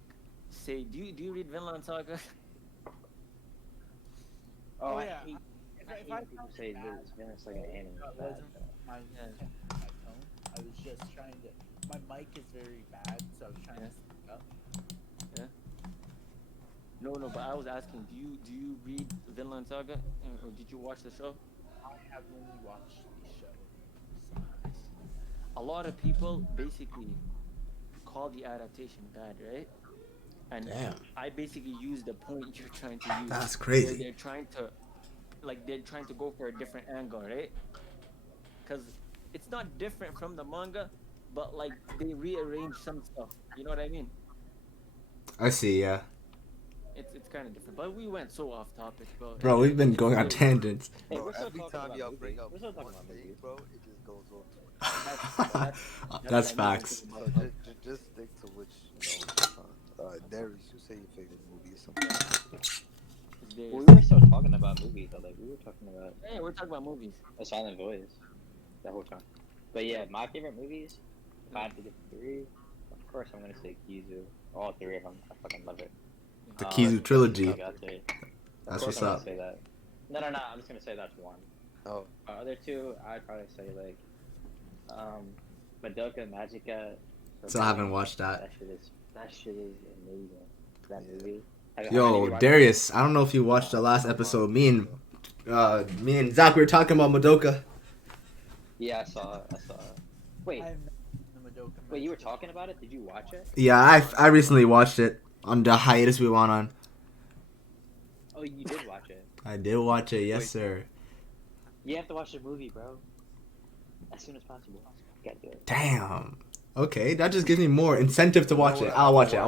say, "Do you read Vinland Saga?" Oh, yeah. I hate If I people found say it bad, this Venice like an anime. that is bad, wasn't though. my Yeah. intent with my tone. I was just trying to. My mic is very bad, so I was trying Yeah. to speak up. Yeah. No. But I was asking, do you read Vinland Saga, or did you watch the show? I have only watched the show. A lot of people basically call the adaptation bad, right? And Damn. I basically use the point you're trying to use. That's Where crazy. they're trying to go for a different angle, right? Because it's not different from the manga, but like they rearrange some stuff. You know what I mean? I see. Yeah, It's kind of different. But we went so off topic, bro. bro, we've been It's going on very- tangents. Hey, Bro, we're still every talking time about y'all movies. bring up We're still talking one about thing, movies. bro, it just goes on to That's what I mean. facts. So just stick to which, Darius, you say your favorite movie or something. Well, we were still talking about movies. Though. Like we were talking about Yeah, we're talking about movies. A Silent Voice the whole time. But yeah, my favorite movies. If I had to get three, of course I'm gonna say Kizu. All three of them. I fucking love it. The Kizu trilogy. Of That's course what's I'm gonna up. say that. No. I'm just gonna say that's one. Oh, Other two, I'd probably say like, Madoka Magica. So I haven't watched that. That shit is amazing. That movie. Have any of Yo, you watched Darius, I don't know if you watched the last episode. Me and Zach, we were talking about Madoka. it? Yeah, I saw it. Wait, I'm not in the Madoka. wait, you were Magica. talking about it? Did you watch it? Yeah, I recently watched it on the hiatus we went on. Oh, you did watch it. I did watch it, yes Wait. sir. You have to watch the movie, bro. As soon as possible. You gotta do it. Damn. Okay, that just gives me more incentive to watch it. I'll watch it.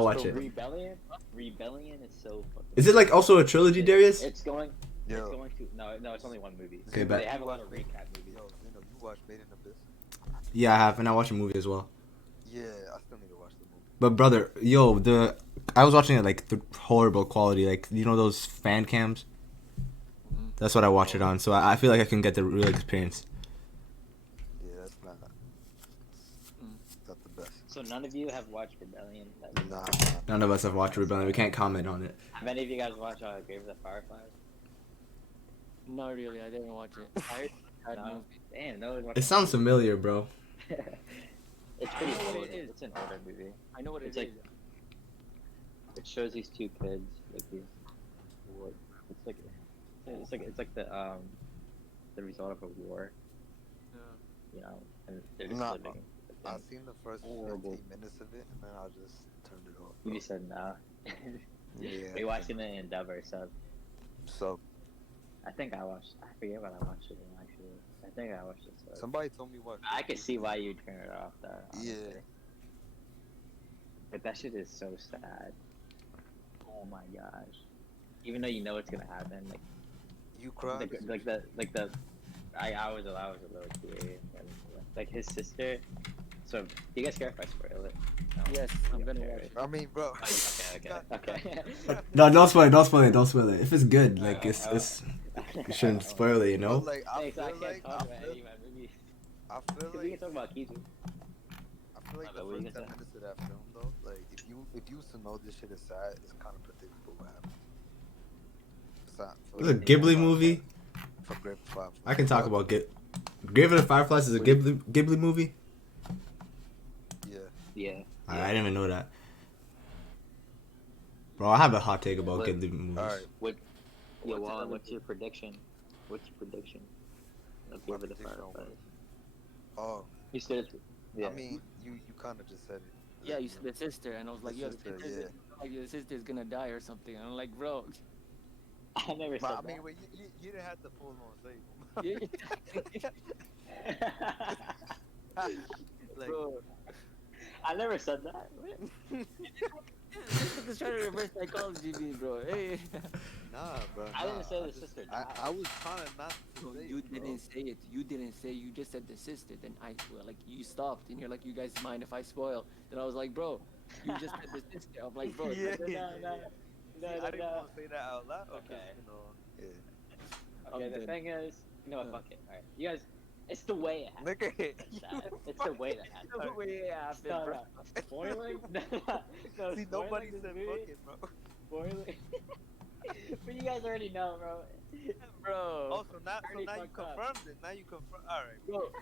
Rebellion is so fucking. Is it like also a trilogy, Darius? It's going. It's yo, going to. No, it's only one movie. Okay, They bet. have a lot of recap movies. yo, you watch Made in Abyss? Yeah, I have, and I watched a movie as well. Yeah, I still need to watch the movie. But brother, yo, I was watching it like the horrible quality, like you know those fan cams. That's what I watch it on, so I feel like I can get the real experience. Yeah, that's not the best. So none of you have watched Rebellion. Nah. None of us have watched Rebellion. We can't comment on it. Have any of you guys watched Grave of the Fireflies? Not really. I didn't watch it. I heard No. movie. Damn, no. It sounds familiar, bro. It's pretty I know what old. it is. It's an older movie. I know what It's it like- is. It shows these two kids, like these. What? It's like the result of a war, Yeah. you know, and they're just Nah, living. I've seen the first Horrible. 15 minutes of it, and then I just turned it off. You just said nah. Yeah. We watching it in dub or sub. So I forget what I watched it in actually. I think I watched it sub. somebody told me what. I could see why you'd turn it off though. Honestly. Yeah. But that shit is so sad. Oh my gosh. Even though you know what's gonna happen, You cried. I was a little kid, and, like his sister. So, do you guys care if I spoil it? No. Yes, I'm You don't gonna care, watch right? it. I mean, bro. Okay. No, don't spoil it. If it's good, like it's you shouldn't spoil it, you know. Like I Thanks, I feel can't like talk about any of my movies. I feel We can like talk about Kizu. the what were you first 10 gonna say? minutes of that film though, like if you used to know this shit is sad, it's kind of predictable what happens. It's not- It's a Ghibli movie. For Grave of the Fireflies. I can talk about Grave of the Fireflies is a Ghibli movie. Yeah. Yeah. I didn't even know that. Bro, I have a hot take about But- Ghibli movies. All right. Yo, Wallin, what's your prediction? Of Grave of the prediction? Fireflies? Oh, You said it's. Yeah. I mean, you kind of just said it. Yeah, you said the sister, and I was like, The yo, sister, like your sister's gonna die or something. And I'm like, bro. I never said But I that. mean, wait, you didn't have to full on say. Yeah. Like, Bro, I never said that. This nigga's trying to reverse psychology me, bro. Hey. Nah, bro. I didn't nah, say the just- sister I died. was trying to not to Bro, say you it, bro. didn't say it. You didn't say. You just said the sister. Then like you stopped, and you're like, you guys mind if I spoil? Then I was like, bro, you just said the sister. I'm like, bro, Yeah. No, no, no, See, I didn't want to say that out loud. Okay. Because, you know, yeah. Okay, I'm the dead. thing is, you know what? Fuck it. All right, you guys. It's the way it happened. Look at it. It's the way that happened. No way it happened, No, bro. no. Spoiling? No, See, spoiling nobody this said movie? fuck it, bro. Spoiling. But you guys already know, bro. Bro. Oh, so now Already you fucked up. confirmed it. Now you confirm. All right.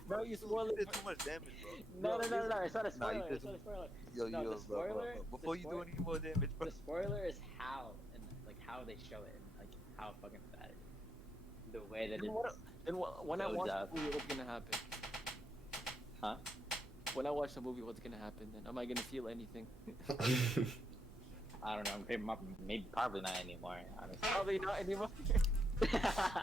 Bro, you spoiled You it. did too much damage, bro. No, Bro, no, no, no. It's not a Nah, you spoiler. did It's not a spoiler. Yo, No, yo, the bro, bro, spoiler- bro. the Before you do spoil- any more damage, bro. The spoiler is how and like how they show it and like how fucking bad it is. The way that Then when I goes watch up. the movie, what's gonna happen? Huh? When I watch the movie, what's gonna happen then? Am I gonna feel anything? I don't know. Maybe probably not anymore. Honestly. Probably not anymore.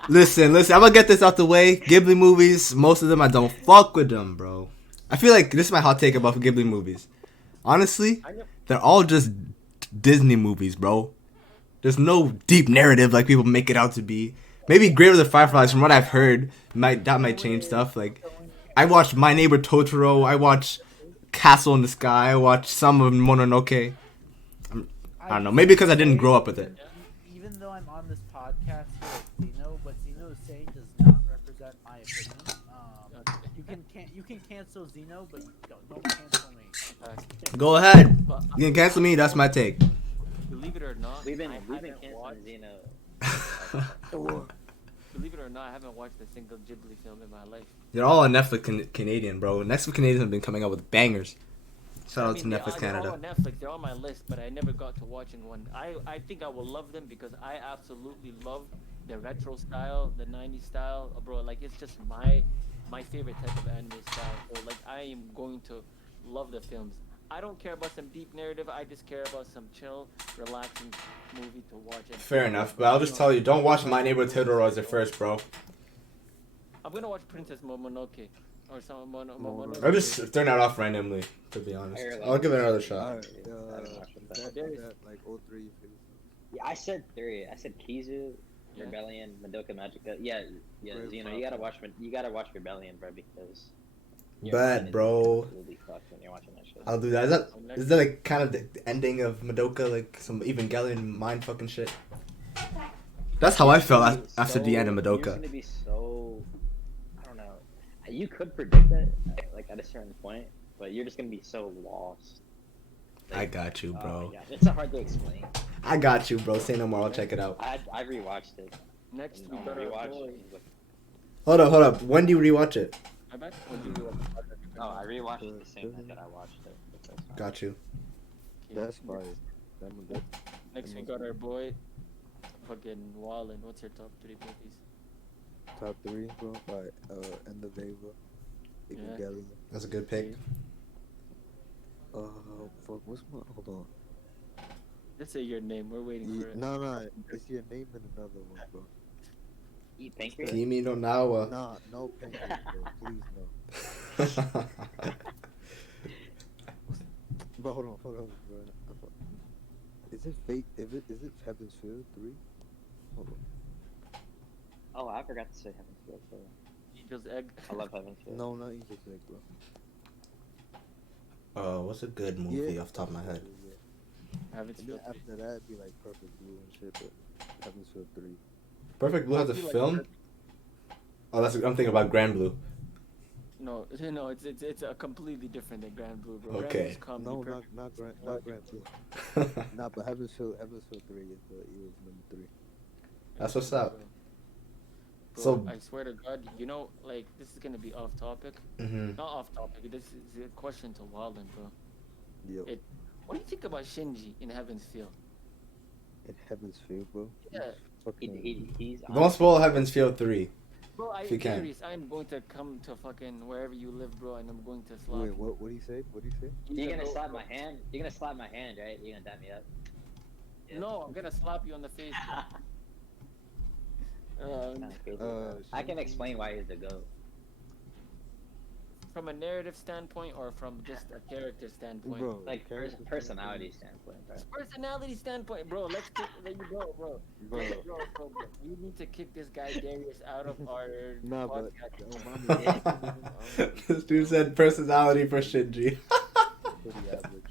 Listen, I'm gonna get this out the way. Ghibli movies, most of them I don't fuck with them, bro. I feel like this is my hot take about Ghibli movies. Honestly, I know. they're all just Disney movies, bro. There's no deep narrative like people make it out to be. Maybe Grave of the Fireflies, from what I've heard, might change stuff. Like, I watched My Neighbor Totoro. I watched Castle in the Sky. I watched some of Mononoke. I don't know. Maybe because I didn't grow up with it. Even though I'm on this podcast here with Xeno, what Xeno is saying does not represent my opinion. You can cancel Xeno, but don't cancel me. Go ahead. You can cancel me. That's my take. Believe it or not, We've been I canceling haven't watched. Xeno. Believe it or not, I haven't watched a single Ghibli film in my life. They're all on Netflix Canadian, bro. Netflix Canadian have been coming out with bangers. Shout out to They're Netflix they're all Canada. on Netflix. They're on my list, but I never got to watching one. I think I will love them because I absolutely love the retro style, the '90s style, bro. Like it's just my favorite type of anime style. So like I am going to love the films. I don't care about some deep narrative. I just care about some chill, relaxing movie to watch. And Fair enough, but I'll just tell you, don't watch My Neighbor Totoro as your first, bro. I'm gonna watch Princess Momonoke or some Momonoke. I'll just turn that off randomly, to be honest. I'll give it another shot. Alright, I haven't watched them. that like all three of his. Yeah, I said 3. I said Kizu, Yeah. Rebellion, Madoka Magica. Yeah, Great Xeno, you gotta watch Rebellion, bro, because your Bad, mind is bro. absolutely fucked when you're watching that shit. I'll do that. Is that like kind of the ending of Madoka, like some Evangelion mind fucking shit? That's how I felt after the end of You're Madoka. gonna be so, I don't know. You could predict that, like at a certain point, but you're just gonna be so lost. I got you, Oh bro. my God, it's so hard to explain. I got you, bro. Say no more. I'll check it out. I rewatched it. Next And we on got our rewatch. boy. Hold up. When do you rewatch it? I bet. When you do Oh, I rewatched it the same night that I watched it. the first time. Got you. That's fire. That one good. Next we got our boy, fucking Wallin. What's your top 3 movies? Top 3, bro. Alright, End of Ava. Yeah. Evangelion. That's a good pick. Fuck, what's my. Hold on. Just say your name. We're waiting for it. No, it's your name and another one, bro. Eat pancreas? Kimi no Nawa. Nah, no pancakes, bro. Please, no. But hold on, bro. Is it fake? Is it Heaven's Field 3? Hold on. Oh, I forgot to say Heaven's Field. So Angel's Egg. I love Heaven's Field. No, not Angel's Egg, bro. What's a good movie off the top of my head? Yeah. Haven't And then feel after that, it'd be like Perfect Blue and shit, but Heaven's Field 3. Perfect Blue has a I feel like film? Oh, I'm thinking about Grand Blue. No, it's a completely different than Grand Blue, bro. Okay. Grand Blue's comedy. No, Perfect not Grand Blue. Nah, but Heaven's Field 3 is number 3. That's what's up. Bro, So- I swear to God, like this is gonna be off topic. Mm-hmm. Not off topic. This is a question to Walden, bro. Yo, What do you think about Shinji in Heaven's Field? in Heaven's Field, bro. Yeah. He's Don't spoil Heaven's Field 3. Bro, If you I'm can. serious. I'm going to come to fucking wherever you live, bro, and I'm going to slap Wait, you. what do you say? What do you say? You're gonna Bro, slap my hand? You're gonna slap my hand, right? You're gonna dap me up? No, I'm gonna slap you on the face. Kinda crazy, bro. I can explain why he's the GOAT. from a narrative standpoint or from just a character standpoint? Bro, Like character personality standpoint, bro. Personality standpoint, bro. Let's kick. There you go, bro. Bro. Bro. We need to kick this guy Darius out of our Nah, but podcast. This dude said personality for Shinji. pretty average.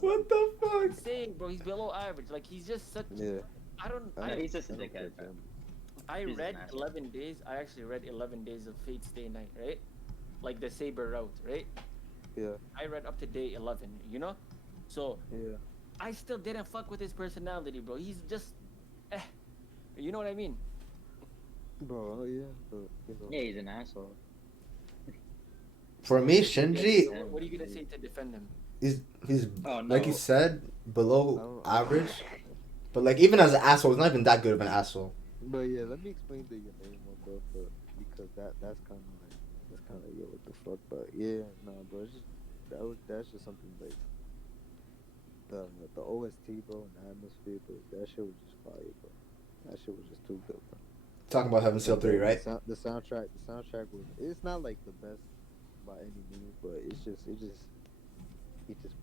What the fuck? Saying, bro, he's below average. Like he's just such. Yeah. I don't. No, he's just a dickhead, bro. I he's read an asshole. 11 days. I actually read 11 days of Fate's Day Night, right? Like the Saber route, right? Yeah. I read up to day 11. You know, so Yeah. I still didn't fuck with his personality, bro. He's just, you know what I mean? Bro, yeah, but Yeah, he's an asshole. For me, So Shinji, what are you gonna say to defend him? he's Oh, no. like you said, below I don't- average. But like even as an asshole, he's not even that good of an asshole. But yeah, let me explain the your name one though, because that's kind of yo, what the fuck. But yeah, nah, bro, it's just that's just something like the OST, bro, and the atmosphere, bro. That shit was just fire, bro. That shit was just too good, bro. Talking about Heaven Seal 3, right? The soundtrack was. It's not like the best by any means, but it's just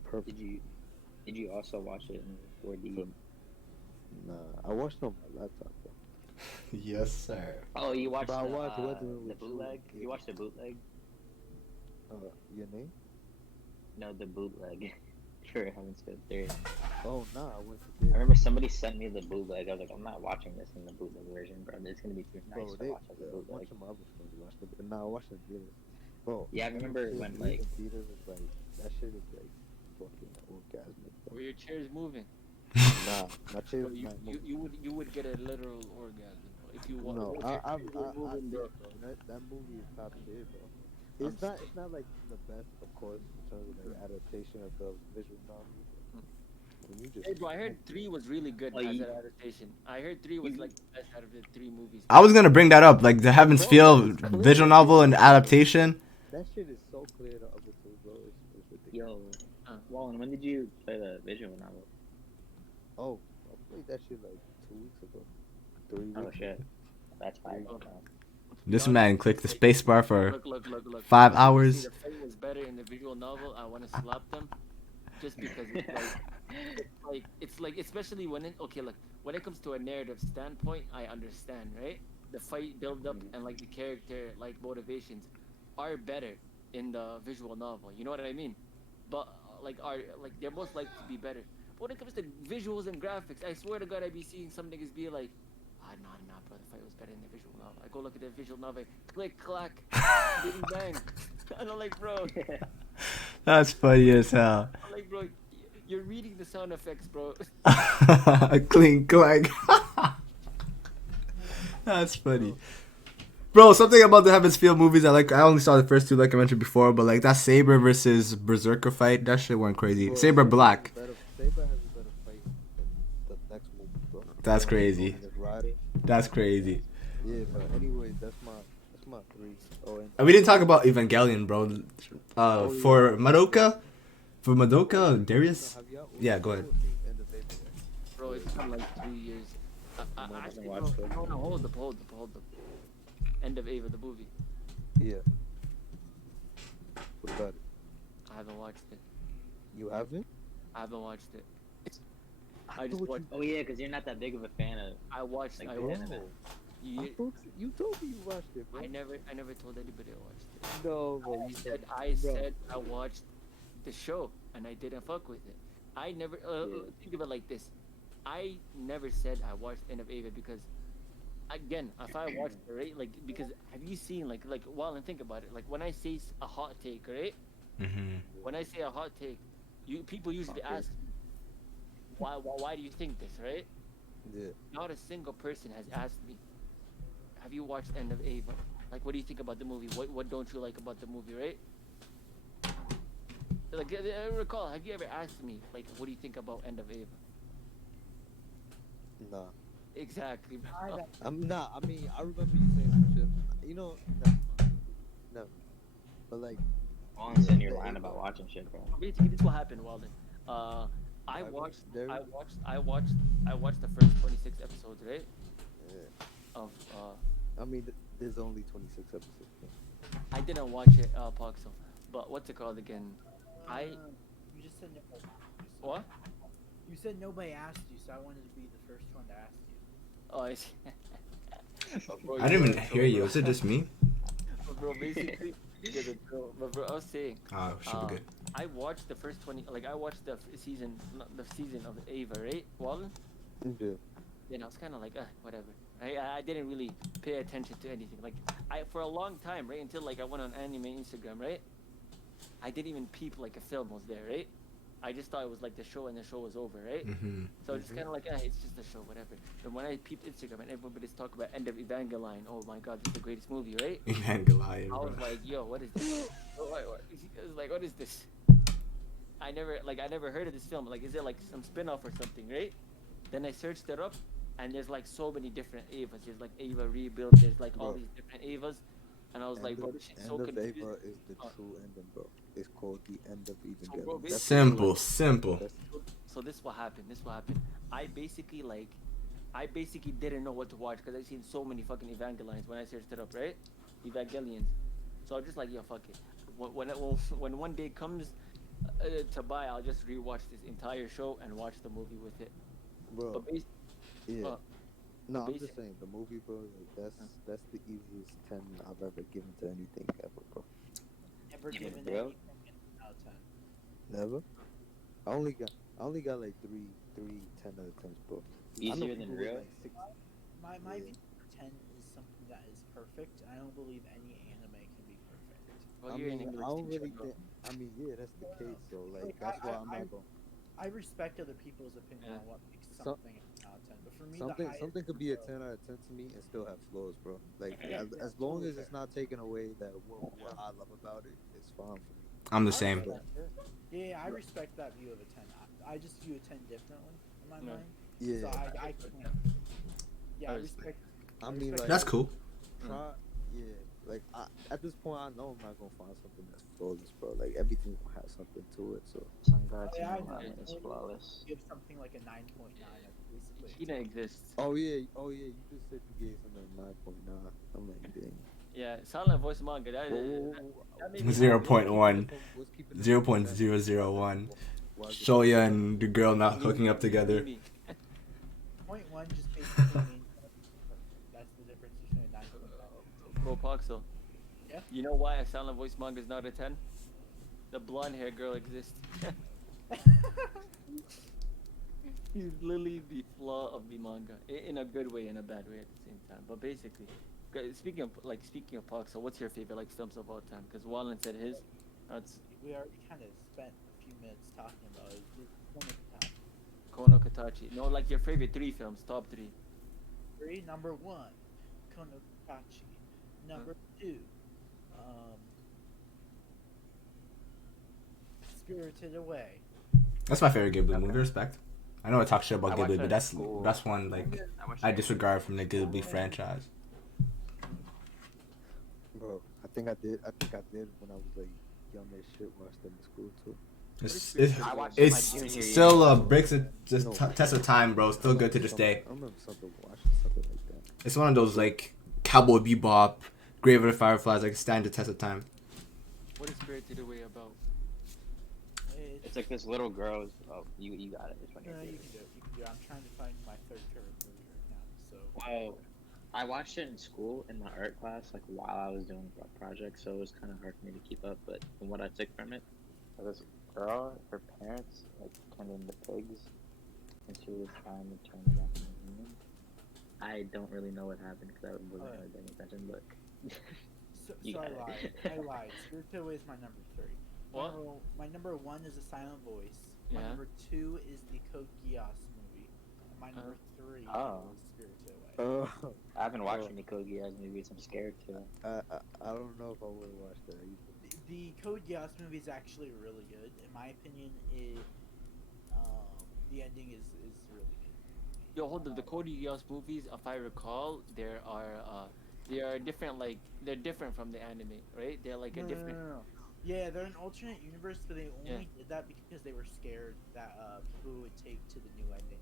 perfect. Did you also watch it in 4D? Nah, I watched it on my laptop, bro. Yes, sir. Oh, you watched But I the, watched whether it the was bootleg? true. You watched the bootleg? Your name? No, the bootleg for Heaven's Feel 3. Oh nah, I went to I remember somebody sent me the bootleg. I was like, I'm not watching this in the bootleg version, bro. It's gonna be too nice Bro, to they watch as a a bootleg. bunch of my other friends watched it. Nah, I watched it in theaters. Bro, Yeah, I remember Feel when, 3 like- in theaters is like that shit is like fucking orgasmic. Were Bro. your chairs moving? Nah, my chair Bro, was not moving. you would get a literal orgasm bro, if you want. No, if I your chairs were moving, bro. bro. That movie is top tier, bro. It's not like the best, of course, in terms of the adaptation of the visual novel. When you just Hey, bro, I heard 3 was really good Oh, as you- an adaptation. I heard 3 was like the best out of the 3 movies. I was gonna bring that up, like the Heaven's Bro, Feel it's clear. visual novel and adaptation. that shit is so clear to other two, bro. It's ridiculous. Yo, Wallin, when did you play the visual novel? Oh, I played that shit like 2 weeks ago, 3 weeks. Oh shit, that's fine. Okay. This man clicked the spacebar for Look. 5 If hours. the fight was better in the visual novel. I want to slap them, just because it's like especially when when it comes to a narrative standpoint, I understand, right? The fight build up and like the character like motivations are better in the visual novel. You know what I mean? But they're most likely to be better. But when it comes to visuals and graphics, I swear to God, I'd be seeing some niggas be like, nah, bro, the fight was better in the visual novel. I go look at the visual novel, click, clack, bing, bang. And I'm like, bro, That's funny as hell. bro, you're reading the sound effects, bro. Clean clank. That's funny. Bro, something about the Heaven's Feel movies I like. I only saw the first 2 like I mentioned before, but like that Saber versus Berserker fight, that shit went crazy. Bro, Saber Black. Saber has a better fight than the next movie, bro. That's crazy. His rider. That's crazy. Yeah, but anyway, that's my 3. Oh, And we didn't talk about Evangelion, bro. For Madoka, Darius. have y'all Yeah, go ahead. seen End of April, right? Bro, it's been like 3 years. Actually, watched it. no, hold up. End of Ava, the movie. Yeah. What about it? I haven't watched it. You haven't? I haven't watched it. I I just thought watched. Oh yeah, because you're not that big of a fan of. I watched. Like, I, the watched anime. I thought you told me you watched it, bro. I never told anybody I watched it. No, bro. I You said I watched the show and I didn't fuck with it. I never think of it like this. I never said I watched End of Ava because, again, if I watched it, right, like because have you seen like Wallin, think about it. Like when I say a hot take, right? Mm-hmm. When I say a hot take, people usually ask me, why do you think this, right? Yeah. Not a single person has asked me, have you watched End of Ava? Like, what do you think about the movie? What don't you like about the movie, right? Like, I recall, have you ever asked me, like, what do you think about End of Ava? Nah. Exactly, bro. I'm not. I mean, I remember you saying some shit. You know, no. But like, Wallin saying you're lying about watching shit, bro. Basically, this is what happened, Walden. I There- watched the first 26 episodes, right? yeah. Of I mean, there's only 26 episodes. I didn't watch it, Poxal. But what's it called again? I You just said nobody asked you, so what? you said nobody asked you, so I wanted to be the first one to ask you. Oh, I see. But bro, I you didn't get even a hear troll, you. bro. Is it just me? But bro, basically, you get a troll. But bro, I was saying, Should be good. I watched the first 20. Like I watched season, not the season of Ava, right? Wallin. Yeah. Then I was kind of like, whatever. I didn't really pay attention to anything. Like I for a long time, right, until like I went on anime Instagram, right? I didn't even peep like a film was there, right? I just thought it was like the show and the show was over, right? Mm-hmm. So just kind of like, it's just a show, whatever. And when I peeped Instagram and everybody's talking about End of Evangelion, oh my god, this is the greatest movie, right? Evangelion, I bro. was like, yo, what is this? I was like, what is this? I never heard of this film. Like, is it like some spin-off or something, right? Then I searched it up, and there's like so many different Avas. There's like Ava Rebuild. There's like all Bro. these different Avas, and I was like, bro, this shit's so End of confusing. Ava is the Oh. true ending, bro. It's called the end of So, bro, Evangelion. basically, That's Simple, like, simple. So this what happened. This what happened. I basically didn't know what to watch because I've seen so many fucking Evangelions when I searched it up, right? Evangelions. So I was just like, yo, fuck it. When one day comes to buy, I'll just rewatch this entire show and watch the movie with it. bro. But Yeah. uh, No, I'm basic- just saying the movie, bro. Like that's the easiest 10 I've ever given to anything ever, bro. Never Yeah, given bro. anything out of 10. Never. I only got like three 10 out of 10s, bro. I know Easier than people with, real. like, six. My Yeah. view for 10 is something that is perfect. I don't believe any anime can be perfect. well, I you're an mean, English I don't teacher, really bro. think. I mean, yeah, that's the case. So like, Like, that's why I- I'm I- not going. I respect other people's opinion Yeah. on what makes Some- something out of 10, but for me, the highest Something could be a 10 out of 10 to me and still have flaws, bro. Like as long as it's not taking away that what I love about it, it's fine for me. I'm the I same. respect that. Yeah, I respect that view of a 10. I just view a 10 differently in my Yeah. mind. Yeah. So I can't. Yeah, I I respect. I mean, like That's cool. try. Yeah. Like at this point, I know I'm not gonna find something that's flawless, bro. Like everything has something to it. So Some guys Yeah, I know know. ramen is flawless. Give something like a 9.9. Basically. Hina exists. oh yeah. You just said you gave something 9.9. I'm like, dang. Yeah, silent voice manga. That made me 0.1. What's keeping it 0.001. Why is it- Shoya and the girl not hooking up together. Mimi. Point one just basically means that's the difference between a 9.9. Bro, Poxal. Yeah? You know why a silent voice manga is not a 10? The blonde hair girl exists. He's literally the flaw of the manga, in a good way and a bad way at the same time. But basically, speaking of Poxal, what's your favorite like films of all time? Because Wallin said his. That's We already kind of spent a few minutes talking about it. One of the top Kono Katachi. No, like your favorite 3 films, top 3. 3. Number 1, Konokachi. Number 2, Spirited Away. That's my favorite Ghibli movie. Respect. I know I talk shit about I watched Ghibli, that but in that's school. one like watched I that. disregard from the Ghibli franchise. Bro, I think I did when I was like young as shit. Watched them in school too. I watched it my It's junior year. still breaks a just No. test of time, bro. Still good to this day. I remember watching something like that. It's one of those like Cowboy Bebop, Grave of the Fireflies, like stand the test of time. What is Spirited Away about? It's like this little girl. Oh, you got it. It's one of your You favorites. can do it. You can do it. I'm trying to find my third favorite movie right now. So Well, I watched it in school in my art class, like while I was doing a project, so it was kind of hard for me to keep up. But from what I took from it, this girl, her parents like turned into pigs, and she was trying to turn them back into human. I don't really know what happened because I wasn't really paying attention, but You so I got it. lied. I lied. Spirited Away is my number 3. What? My number 1 is A Silent Voice. My Yeah. number 2 is the Code Geass movie. And my number 3 Oh. is Spirited Away. I haven't watched Oh. any Code Geass movies. I'm scared to. I don't know if I would watch that either. The Code Geass movie is actually really good. In my opinion, the ending is really good. Yo, hold up. The Cody Geass movies, if I recall, they are different. Like they're different from the anime, right? They're like a different. No. Yeah, they're an alternate universe, but they only Yeah. did that because they were scared that people would take to the new ending.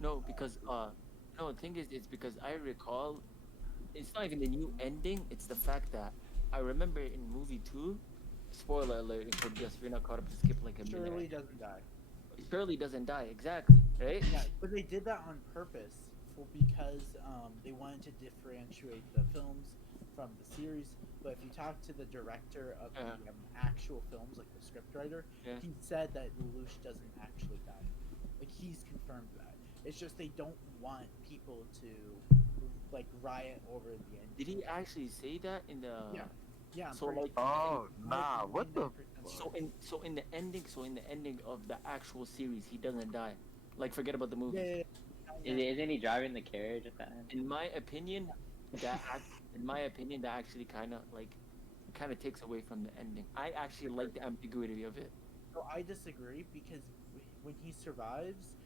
No, because no. The thing is, it's because I recall, it's not even the new ending. It's the fact that I remember in movie 2, spoiler alert, and for just if you're not caught up, to skip like a Shirley minute. doesn't die. Shirley doesn't die, exactly, right? Yeah, but they did that on purpose because they wanted to differentiate the films from the series. But if you talk to the director of the actual films, like the scriptwriter, he said that Lelouch doesn't actually die. Like, he's confirmed that. It's just they don't want people to like riot over the end. Did he actually say that in the? Yeah. So like. Oh nah, what the? So in the ending of the actual series, he doesn't die. Like, forget about the movie. Yeah. Isn't he driving the carriage at the end? In my opinion, that actually kind of takes away from the ending. I actually like the ambiguity of it. So I disagree because when he survives,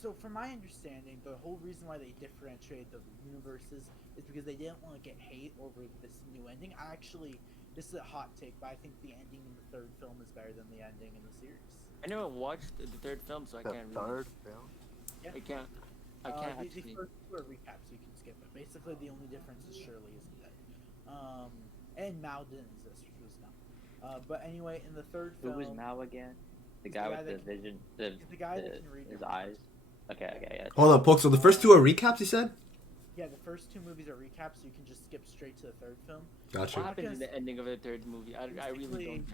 so from my understanding, the whole reason why they differentiate the universes is because they didn't want to get hate over this new ending. This is a hot take, but I think the ending in the third film is better than the ending in the series. I never watched the third film, so I can't really. Third film. I can't actually. The first two are recaps, so you can skip it. Basically, the only difference is Shirley isn't dead, and Mao didn't exist, which was not. But anyway, in the third film, Who was Mao again? The guy with the vision, the guy that can read his your eyes. Okay, yeah. Hold up, Poxal. The first two are recaps, you said? Yeah, the first two movies are recaps, so you can just skip straight to the third film. Gotcha. What happens in the ending of the third movie? I really don't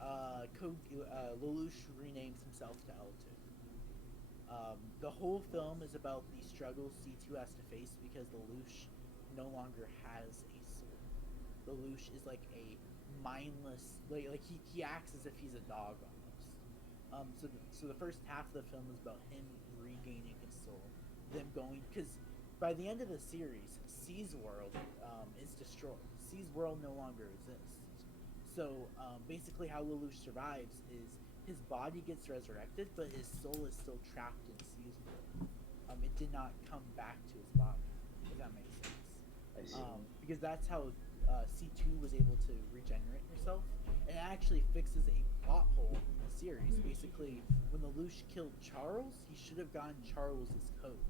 know. Lelouch renames himself to L2. The whole film is about the struggles C2 has to face because Lelouch no longer has a soul. Lelouch is like a mindless, like he acts as if he's a dog almost. So the first half of the film is about him regaining his soul, them going, because by the end of the series, C's world is destroyed. C's world no longer exists. So basically, how Lelouch survives is his body gets resurrected, but his soul is still trapped in C's world. It did not come back to his body, if that makes sense. I see. Because that's how C2 was able to regenerate herself, and it actually fixes a plot hole in the series. Basically, when Lelouch killed Charles, he should have gotten Charles's code.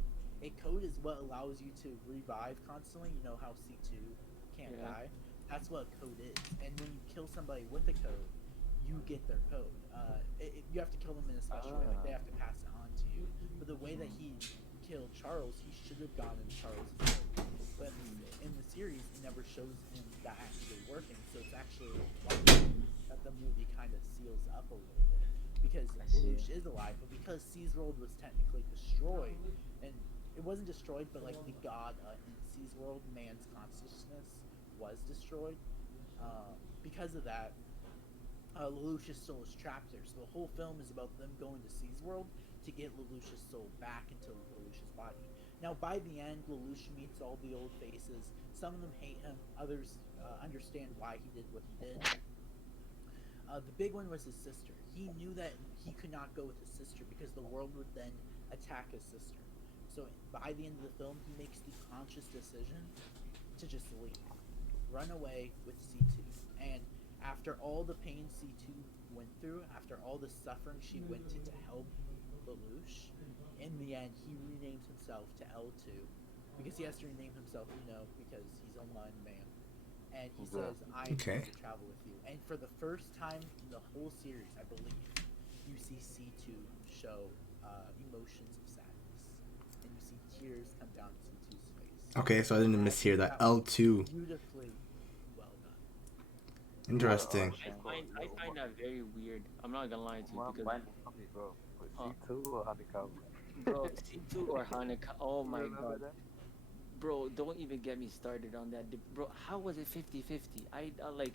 A code is what allows you to revive constantly. You know how C2 can't die? That's what a code is. And when you kill somebody with a code, you get their code. You have to kill them in a special way. Like, they have to pass it on to you. But the way that he killed Charles, he should have gotten Charles' code. But in the series, it never shows him that actually working. So it's actually that the movie kind of seals up a little bit. Because Lelouch is alive, but because C's world was technically destroyed, and it wasn't destroyed, but like the god in C's world, man's consciousness was destroyed. Because of that, Lelouch's soul is trapped there. So the whole film is about them going to C's world to get Lelouch's soul back into Lelouch's body. Now, by the end, Lelouch meets all the old faces. Some of them hate him. Others understand why he did what he did. The big one was his sister. He knew that he could not go with his sister because the world would then attack his sister. So by the end of the film, he makes the conscious decision to just leave, run away with C2. And after all the pain C2 went through, after all the suffering she went to help Lelouch, in the end, he renames himself to L2 because he has to rename himself, because he's a blind man. And he says, I'm going to travel with you. And for the first time in the whole series, I believe, you see C2 show emotions of sadness. And you see tears come down C2's face. Okay, so I didn't mishear that. L2. Beautifully well done. Interesting. I find that very weird. I'm not gonna lie to you because C2 or Honeycomb? bro, C2 or Hanukkah. Oh my god. Bro, don't even get me started on that. Bro, how was it 50-50? I like,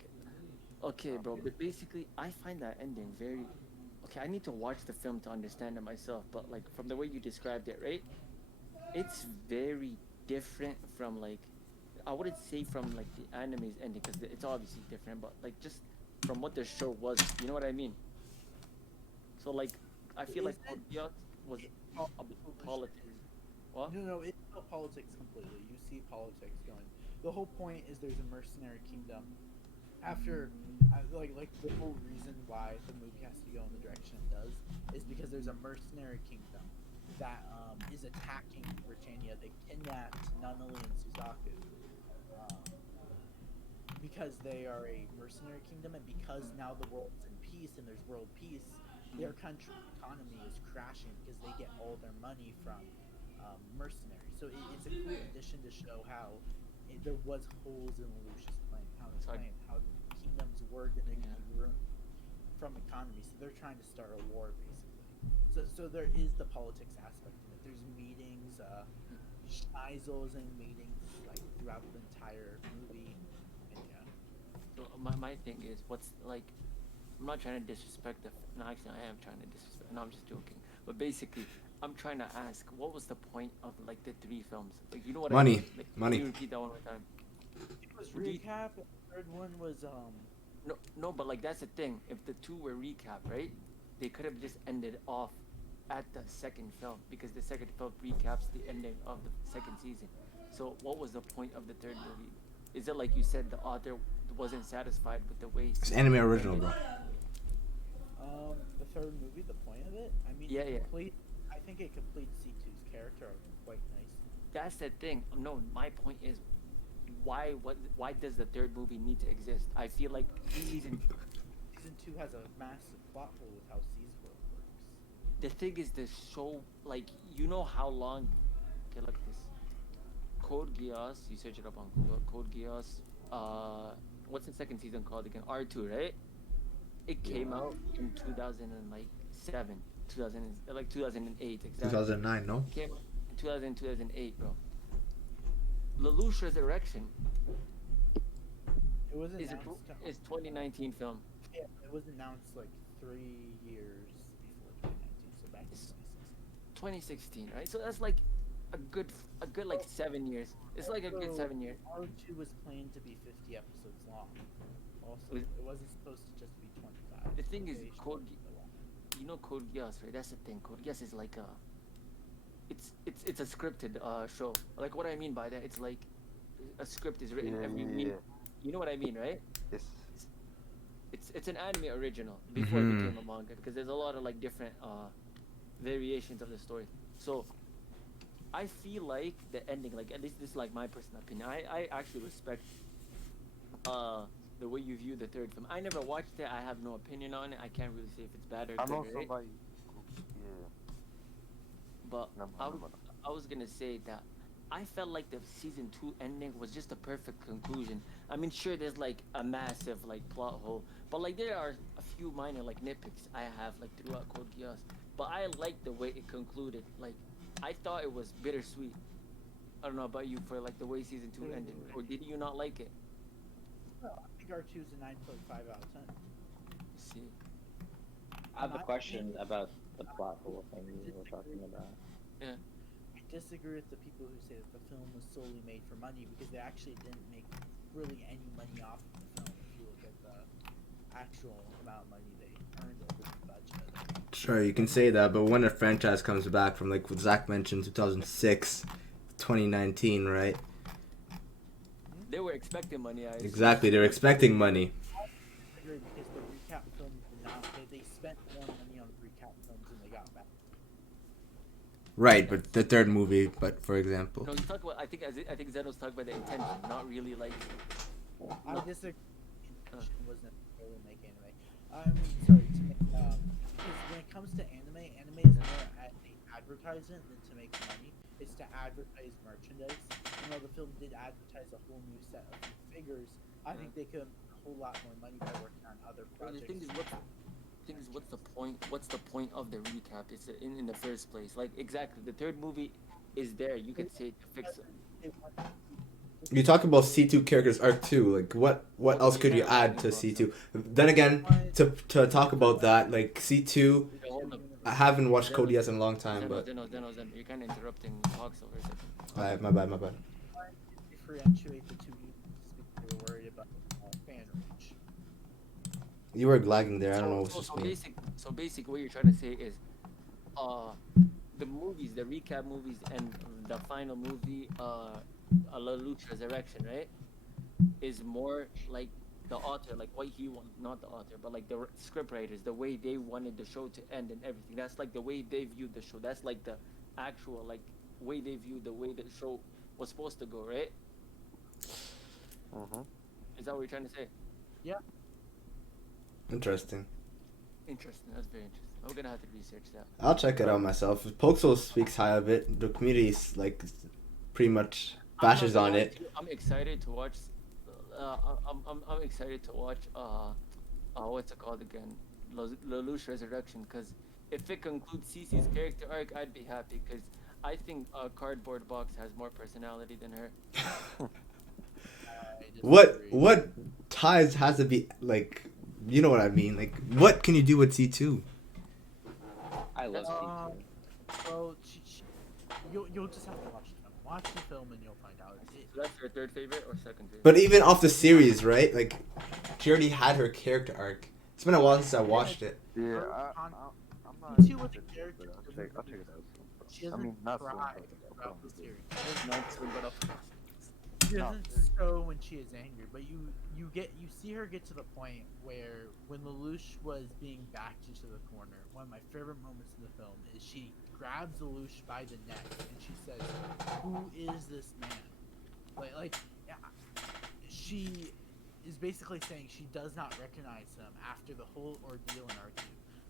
okay, bro, but basically, I find that ending very, okay, I need to watch the film to understand it myself, but like, from the way you described it, right? It's very different from like, I wouldn't say from like the anime's ending, because it's obviously different, but like, just from what the show was, you know what I mean? So like, I feel like Kotatsu was about politics. What? No, it's not politics completely. You see politics going. The whole point is there's a mercenary kingdom. After, like the whole reason why the movie has to go in the direction it does is because there's a mercenary kingdom that is attacking Britannia. They kidnapped Nunnally and Suzaku because they are a mercenary kingdom, and because now the world's in peace and there's world peace, their country economy is crashing because they get all their money from mercenaries. So it's a cool addition to show how there was holes in Lelouch's plan, how kingdoms were gonna Yeah. be ruined from economy. So they're trying to start a war basically. So there is the politics aspect in it. There's meetings. Scheisel's in meetings like throughout the entire movie, and yeah. So my thing is, what's like, I'm not trying to disrespect no, actually, I am trying to disrespect. No, I'm just joking. But basically, I'm trying to ask, what was the point of like the three films? Like, you know what I Money. mean? Like, Money. Can you repeat that one more time? It was Would you- recap. The third one was No, but like that's the thing. If the two were recap, right? They could have just ended off at the second film because the second film recaps the ending of the second season. So what was the point of the third movie? Is it like you said the author wasn't satisfied with the way It's anime original, ended? bro. the third movie. The point of it, I mean, Yeah, yeah. I think it completes C2's character quite nicely. That's the thing. No, my point is, why does the third movie need to exist? I feel like season. Season 2 has a massive plot hole with how C's world works. The thing is, the show, like, you know how long. Okay, look at this. Code Geass. You search it up on Google. Code Geass. What's the second season called again? R2, right? It came out in 2007, 2008 exactly. 2009, no? Came out in 2008, bro. Lelouch Resurrection It was is announced. is 2019 film. Yeah, it was announced like 3 years before 2019, so back in It's 2016. 2016, right? So that's like a good like 7 years. It's like a good Also, 7 years. R2 was planned to be 50 episodes long. Also, Was- it wasn't supposed to just be 25. The thing is, They Code, shortened it a lot. you know Code Geass, right? That's the thing. Code Geass is like it's a scripted show. Like what I mean by that, it's like a script is written every week. You know what I mean, right? It's It's an anime original before it Mhm. became a manga because there's a lot of like different variations of the story. So I feel like the ending, like at least this is like my personal opinion. I actually respect the way you view the third film. I never watched it. I have no opinion on it. I can't really say if it's bad or I good, know right? somebody. Yeah. But No, I, no, w- no, no. I was gonna say that I felt like the season 2 ending was just a perfect conclusion. I mean, sure, there's like a massive like plot hole, but like there are a few minor like nitpicks I have like throughout Code Geass. But I like the way it concluded. Like I thought it was bittersweet. I don't know about you for like the way season 2 ended, or did you not like it? Well, I think R2 is a 9.5 out of 10. See, I have a My question opinion- about the plot hole thing you were talking about. I disagree with the people who say that the film was solely made for money because they actually didn't make really any money off of the film. If you look at the actual amount of money they earned over the budget. Sure, you can say that, but when a franchise comes back from, like what Zach mentioned, 2006, 2019, right? they were expecting money. I assume. Exactly, they're expecting money. I disagree because the recap films did not. They spent more money on recap films than they got back. Right, but the third movie, but for example. No, you talk about. I think Zeno's talking about the intention, not really like. I No. disagree. Intention was necessarily make anime. I mean, sorry to make because when it comes to anime is more at the advertisement than to make money. It's to advertise merchandise. You know, the film did advertise a whole new set of figures. I think they could make a whole lot more money by working on other Well, the projects. thing is, what's the point? What's the point of the recap? It's in the first place. Like exactly, the third movie is there. You could say to fix it. They want- You talk about C2 characters arc 2, like what else could you add to C2? Then again, to talk about that, like C2, Okay, hold up. I haven't watched Code Geass in a long time, but Zeno. You're kind of interrupting Poxal for a second. alright, my bad. differentiate the two units because they were worried about fan reach. You were lagging there. I don't know what's just me. So basic, what you're trying to say is, the movies, the recap movies, and the final movie, A Lelouch Resurrection, right, is more like the author, like what he wanted, not the author, but like the script writers, the way they wanted the show to end and everything. That's like the way they viewed the show. That's like the actual like way they viewed the way the show was supposed to go, right? Mm-hmm. Is that what you're trying to say? Interesting. Interesting. That's very interesting. I'm gonna have to research that. I'll check it out myself. If Poxal speaks high of it, the community's like pretty much I'm not bashes gonna on lie it. to you, I'm excited to watch. I'm excited to watch. What's it called again? Lelouch Resurrection. Because if it concludes Cece's character arc, I'd be happy. Because I think Cardboard Box has more personality than her. I What disagree. what ties has to be like, you know what I mean? Like, what can you do with C2? I love Um, C2. Well, you'll just have to watch the film. Watch the film and you'll find out. So that's your third favorite or second favorite? But even off the series, right? Like, she already had her character arc. It's been a while since I watched it. Yeah, I'm not. She was a interested, character but to I'll the check it movie. out. She I doesn't mean, not soon, cry but throughout the series. Not soon, but She No, doesn't show when she is angry, but you see her get to the point where when Lelouch was being backed into the corner, one of my favorite moments in the film is she grabs Lelouch by the neck and she says, "Who is this man?" Yeah, she is basically saying she does not recognize him after the whole ordeal in R2.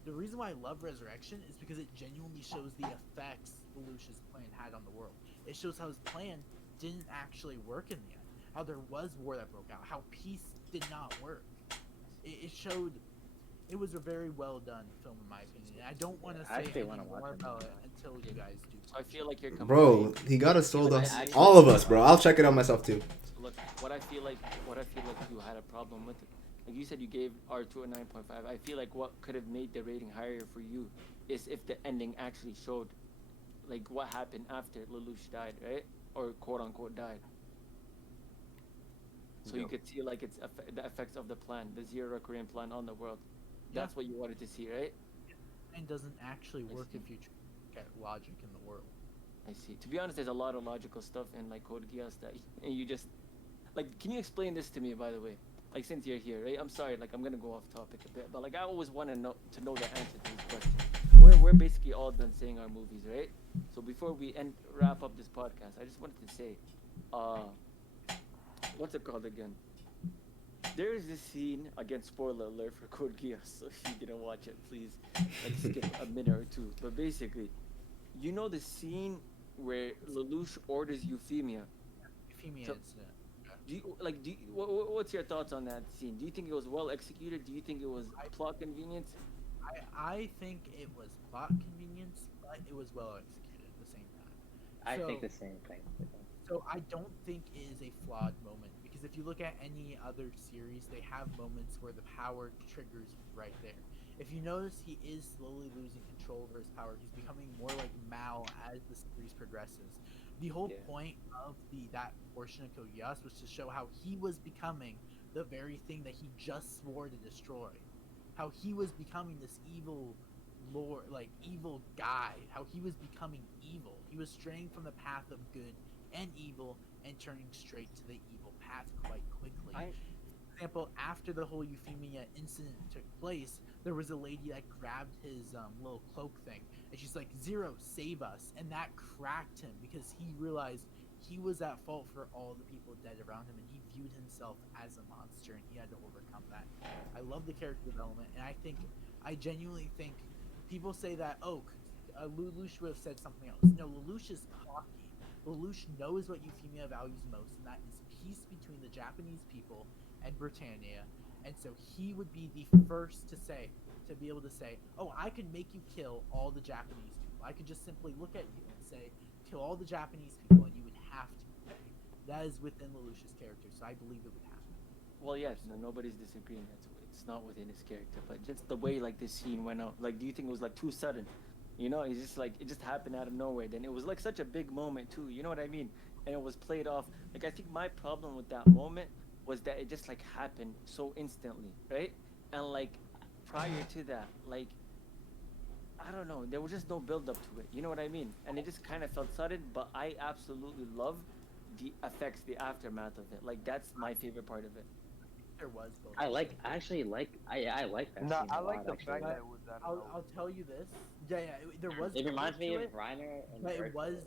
The reason why I love Resurrection is because it genuinely shows the effects Lelouch's plan had on the world. It shows how his plan didn't actually work in the end. How there was war that broke out. How peace did not work. It showed. It was a very well done film in my opinion. I don't want to I say actually any wanna watch more it about now. it until you guys do. So I feel like you're Bro, comparing. he got us sold But us. I- All of us, bro. I'll check it out myself too. Look, what I feel like you had a problem with it. Like you said, you gave R2 a 9.5. I feel like what could have made the rating higher for you is if the ending actually showed, like, what happened after Lelouch died, right? Or quote unquote died. So you Yep. could see like the effects of the plan, the zero Korean plan on the world. That's what you wanted to see, right? It doesn't actually I work see. if you get logic in the world. I see. To be honest, there's a lot of logical stuff in like Code Geass that and you just like. Can you explain this to me, by the way? Like since you're here, right? I'm sorry, like I'm gonna go off topic a bit, but like I always want to know the answer to this question. We're basically all done saying our movies, right? So before we wrap up this podcast, I just wanted to say, what's it called again? There is this scene, again, spoiler alert for Code Geass, so if you didn't watch it, please like skip a minute or two. But basically, you know the scene where Lelouch orders Euphemia. Euphemia So- incident. What's your thoughts on that scene? Do you think it was well executed? Do you think it was plot convenience? I think it was plot convenience, but it was well executed at the same time. I So- think the same thing. So I don't think it is a flawed moment because if you look at any other series, they have moments where the power triggers right there. If you notice, he is slowly losing control over his power. He's becoming more like Mao as the series progresses. The whole Yeah. point of that portion of Code Geass was to show how he was becoming the very thing that he just swore to destroy. How he was becoming this evil lord, like evil guy. How he was becoming evil. He was straying from the path of good and evil and turning straight to the evil path quite quickly. For example, after the whole Euphemia incident took place, there was a lady that grabbed his little cloak thing, and she's like, "Zero, save us!" And that cracked him because he realized he was at fault for all the people dead around him, and he viewed himself as a monster, and he had to overcome that. I love the character development, and I genuinely think people say that Lelouch would have said something else. No, Lelouch is cocky. Lelouch knows what Euphemia values most, and that is peace between the Japanese people and Britannia. And so he would be the first to be able to say, "Oh, I could make you kill all the Japanese people. I could just simply look at you and say, kill all the Japanese people, and you would have to obey." That is within Lelouch's character, so I believe it would happen. Well, yes, no, nobody's disagreeing. It's not within his character, but just the way like this scene went out. Like, do you think it was like too sudden? You know, it's just like it just happened out of nowhere. Then it was like such a big moment too. You know what I mean? And it was played off. Like I think my problem with that moment was that it just like happened so instantly, right? And like prior to that, like I don't know, there was just no build up to it. You know what I mean? And it just kind of felt sudden. But I absolutely love the effects, the aftermath of it. Like that's my favorite part of it. There was both. I like that scene No, a I like lot, the actually. fact that it was that. I'll tell you this. There was. It reminds me to of it, Reiner and but it Berthold. was.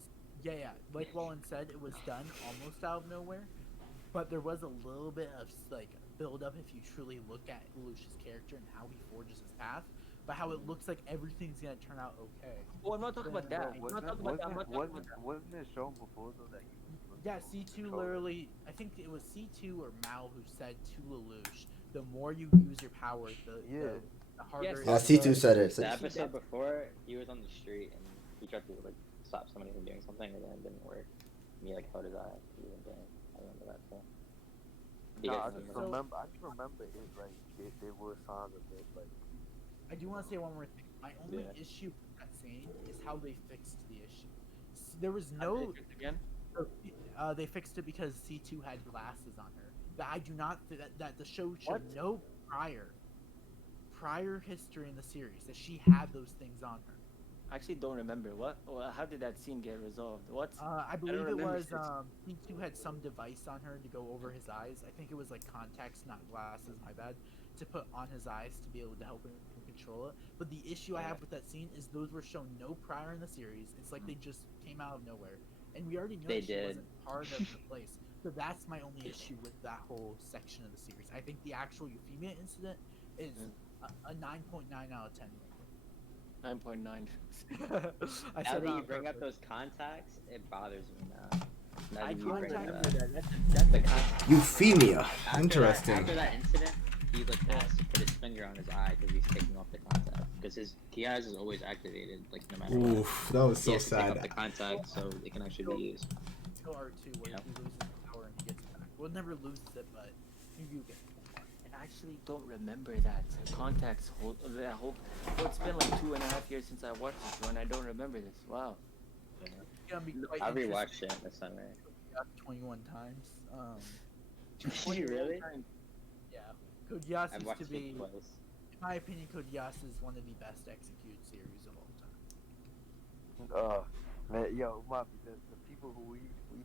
Like Wallin said, it was done almost out of nowhere. but there was a little bit of like build up if you truly look at Lelouch's character and how he forges his path, but how it looks like everything's gonna turn out okay. Oh, I'm not talking about that. I'm not talking about that. I'm not talking about that. Wasn't it shown before though that he was Yeah, C2 literally, I think it was C2 or Mal who said to Lelouch, the more you use your power, the harder. Yes. C2 said it. The episode before, he was on the street and he tried to like stop somebody from doing something, and then it didn't work. And he like held his eye. He didn't do it. I remember that too. I just remember it like there were signs of it like. I do want to say one more thing. My only issue with that scene is how they fixed the issue. There was no. Again? They fixed it because C2 had glasses on her. That I do not that the show showed no prior history in the series that she had those things on her. I actually don't remember how did that scene get resolved? I believe it was C2 had some device on her to go over his eyes. I think it was like contacts, not glasses. My bad. To put on his eyes to be able to help him control it. But the issue I have with that scene is those were shown no prior in the series. It's like they just came out of nowhere, and we already know she wasn't part of the place. So that's my only issue with that whole section of the series. I think the actual Euphemia incident is a 9.9 out of 10. 9.9. Now that you bring up those contacts, it bothers me now. I do remember that. That's The Euphemia. Interesting. After that incident, he like has to put his finger on his eye because he's taking off the contact. Because his eyes is always activated, like no matter what. Oof, that was He so has to take off sad. the contact so it can actually be used. Until R2 where he loses power and he gets it back. Well, never loses it, but you get it back. And I actually don't remember that contacts that whole. Well, it's been like 2.5 years since I watched this one. I don't remember this. Wow. It's gonna be quite I interesting. rewatched it this summer. 21 times. You really? Yeah. Code Geass I've is watched to be, it twice. in my opinion, Code Geass is one of the best executed series of all time. Man, yo, Mafia, the people who we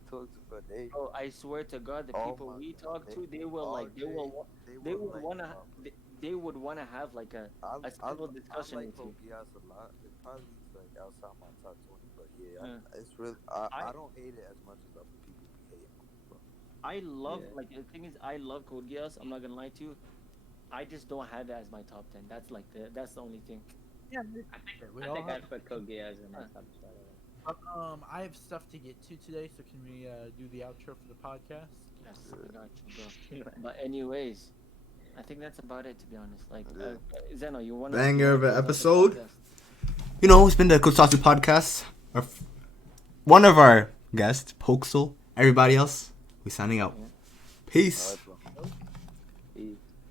talk to, but they. Oh, I swear to God, the people we talk to, they will like, they would wanna have like a civil discussion I like with you. Code Geass a lot. It's probably like outside my top 20, but yeah, it's really. I don't hate it as much as other people hate it. Bro. I love like the thing is I love Code Geass. I'm not gonna lie to you. I just don't have it as my top 10. That's like that's the only thing. Yeah, I think I'd put Code Geass in my top 5. I have stuff to get to today, so can we do the outro for the podcast? Yes, I got you, bro. But anyways, I think that's about it to be honest. Like Xeno, you want Banger of an episode. You know, it's been the Kotatsu podcast. One of our guests, Poxal. Everybody else, we signing out. Peace.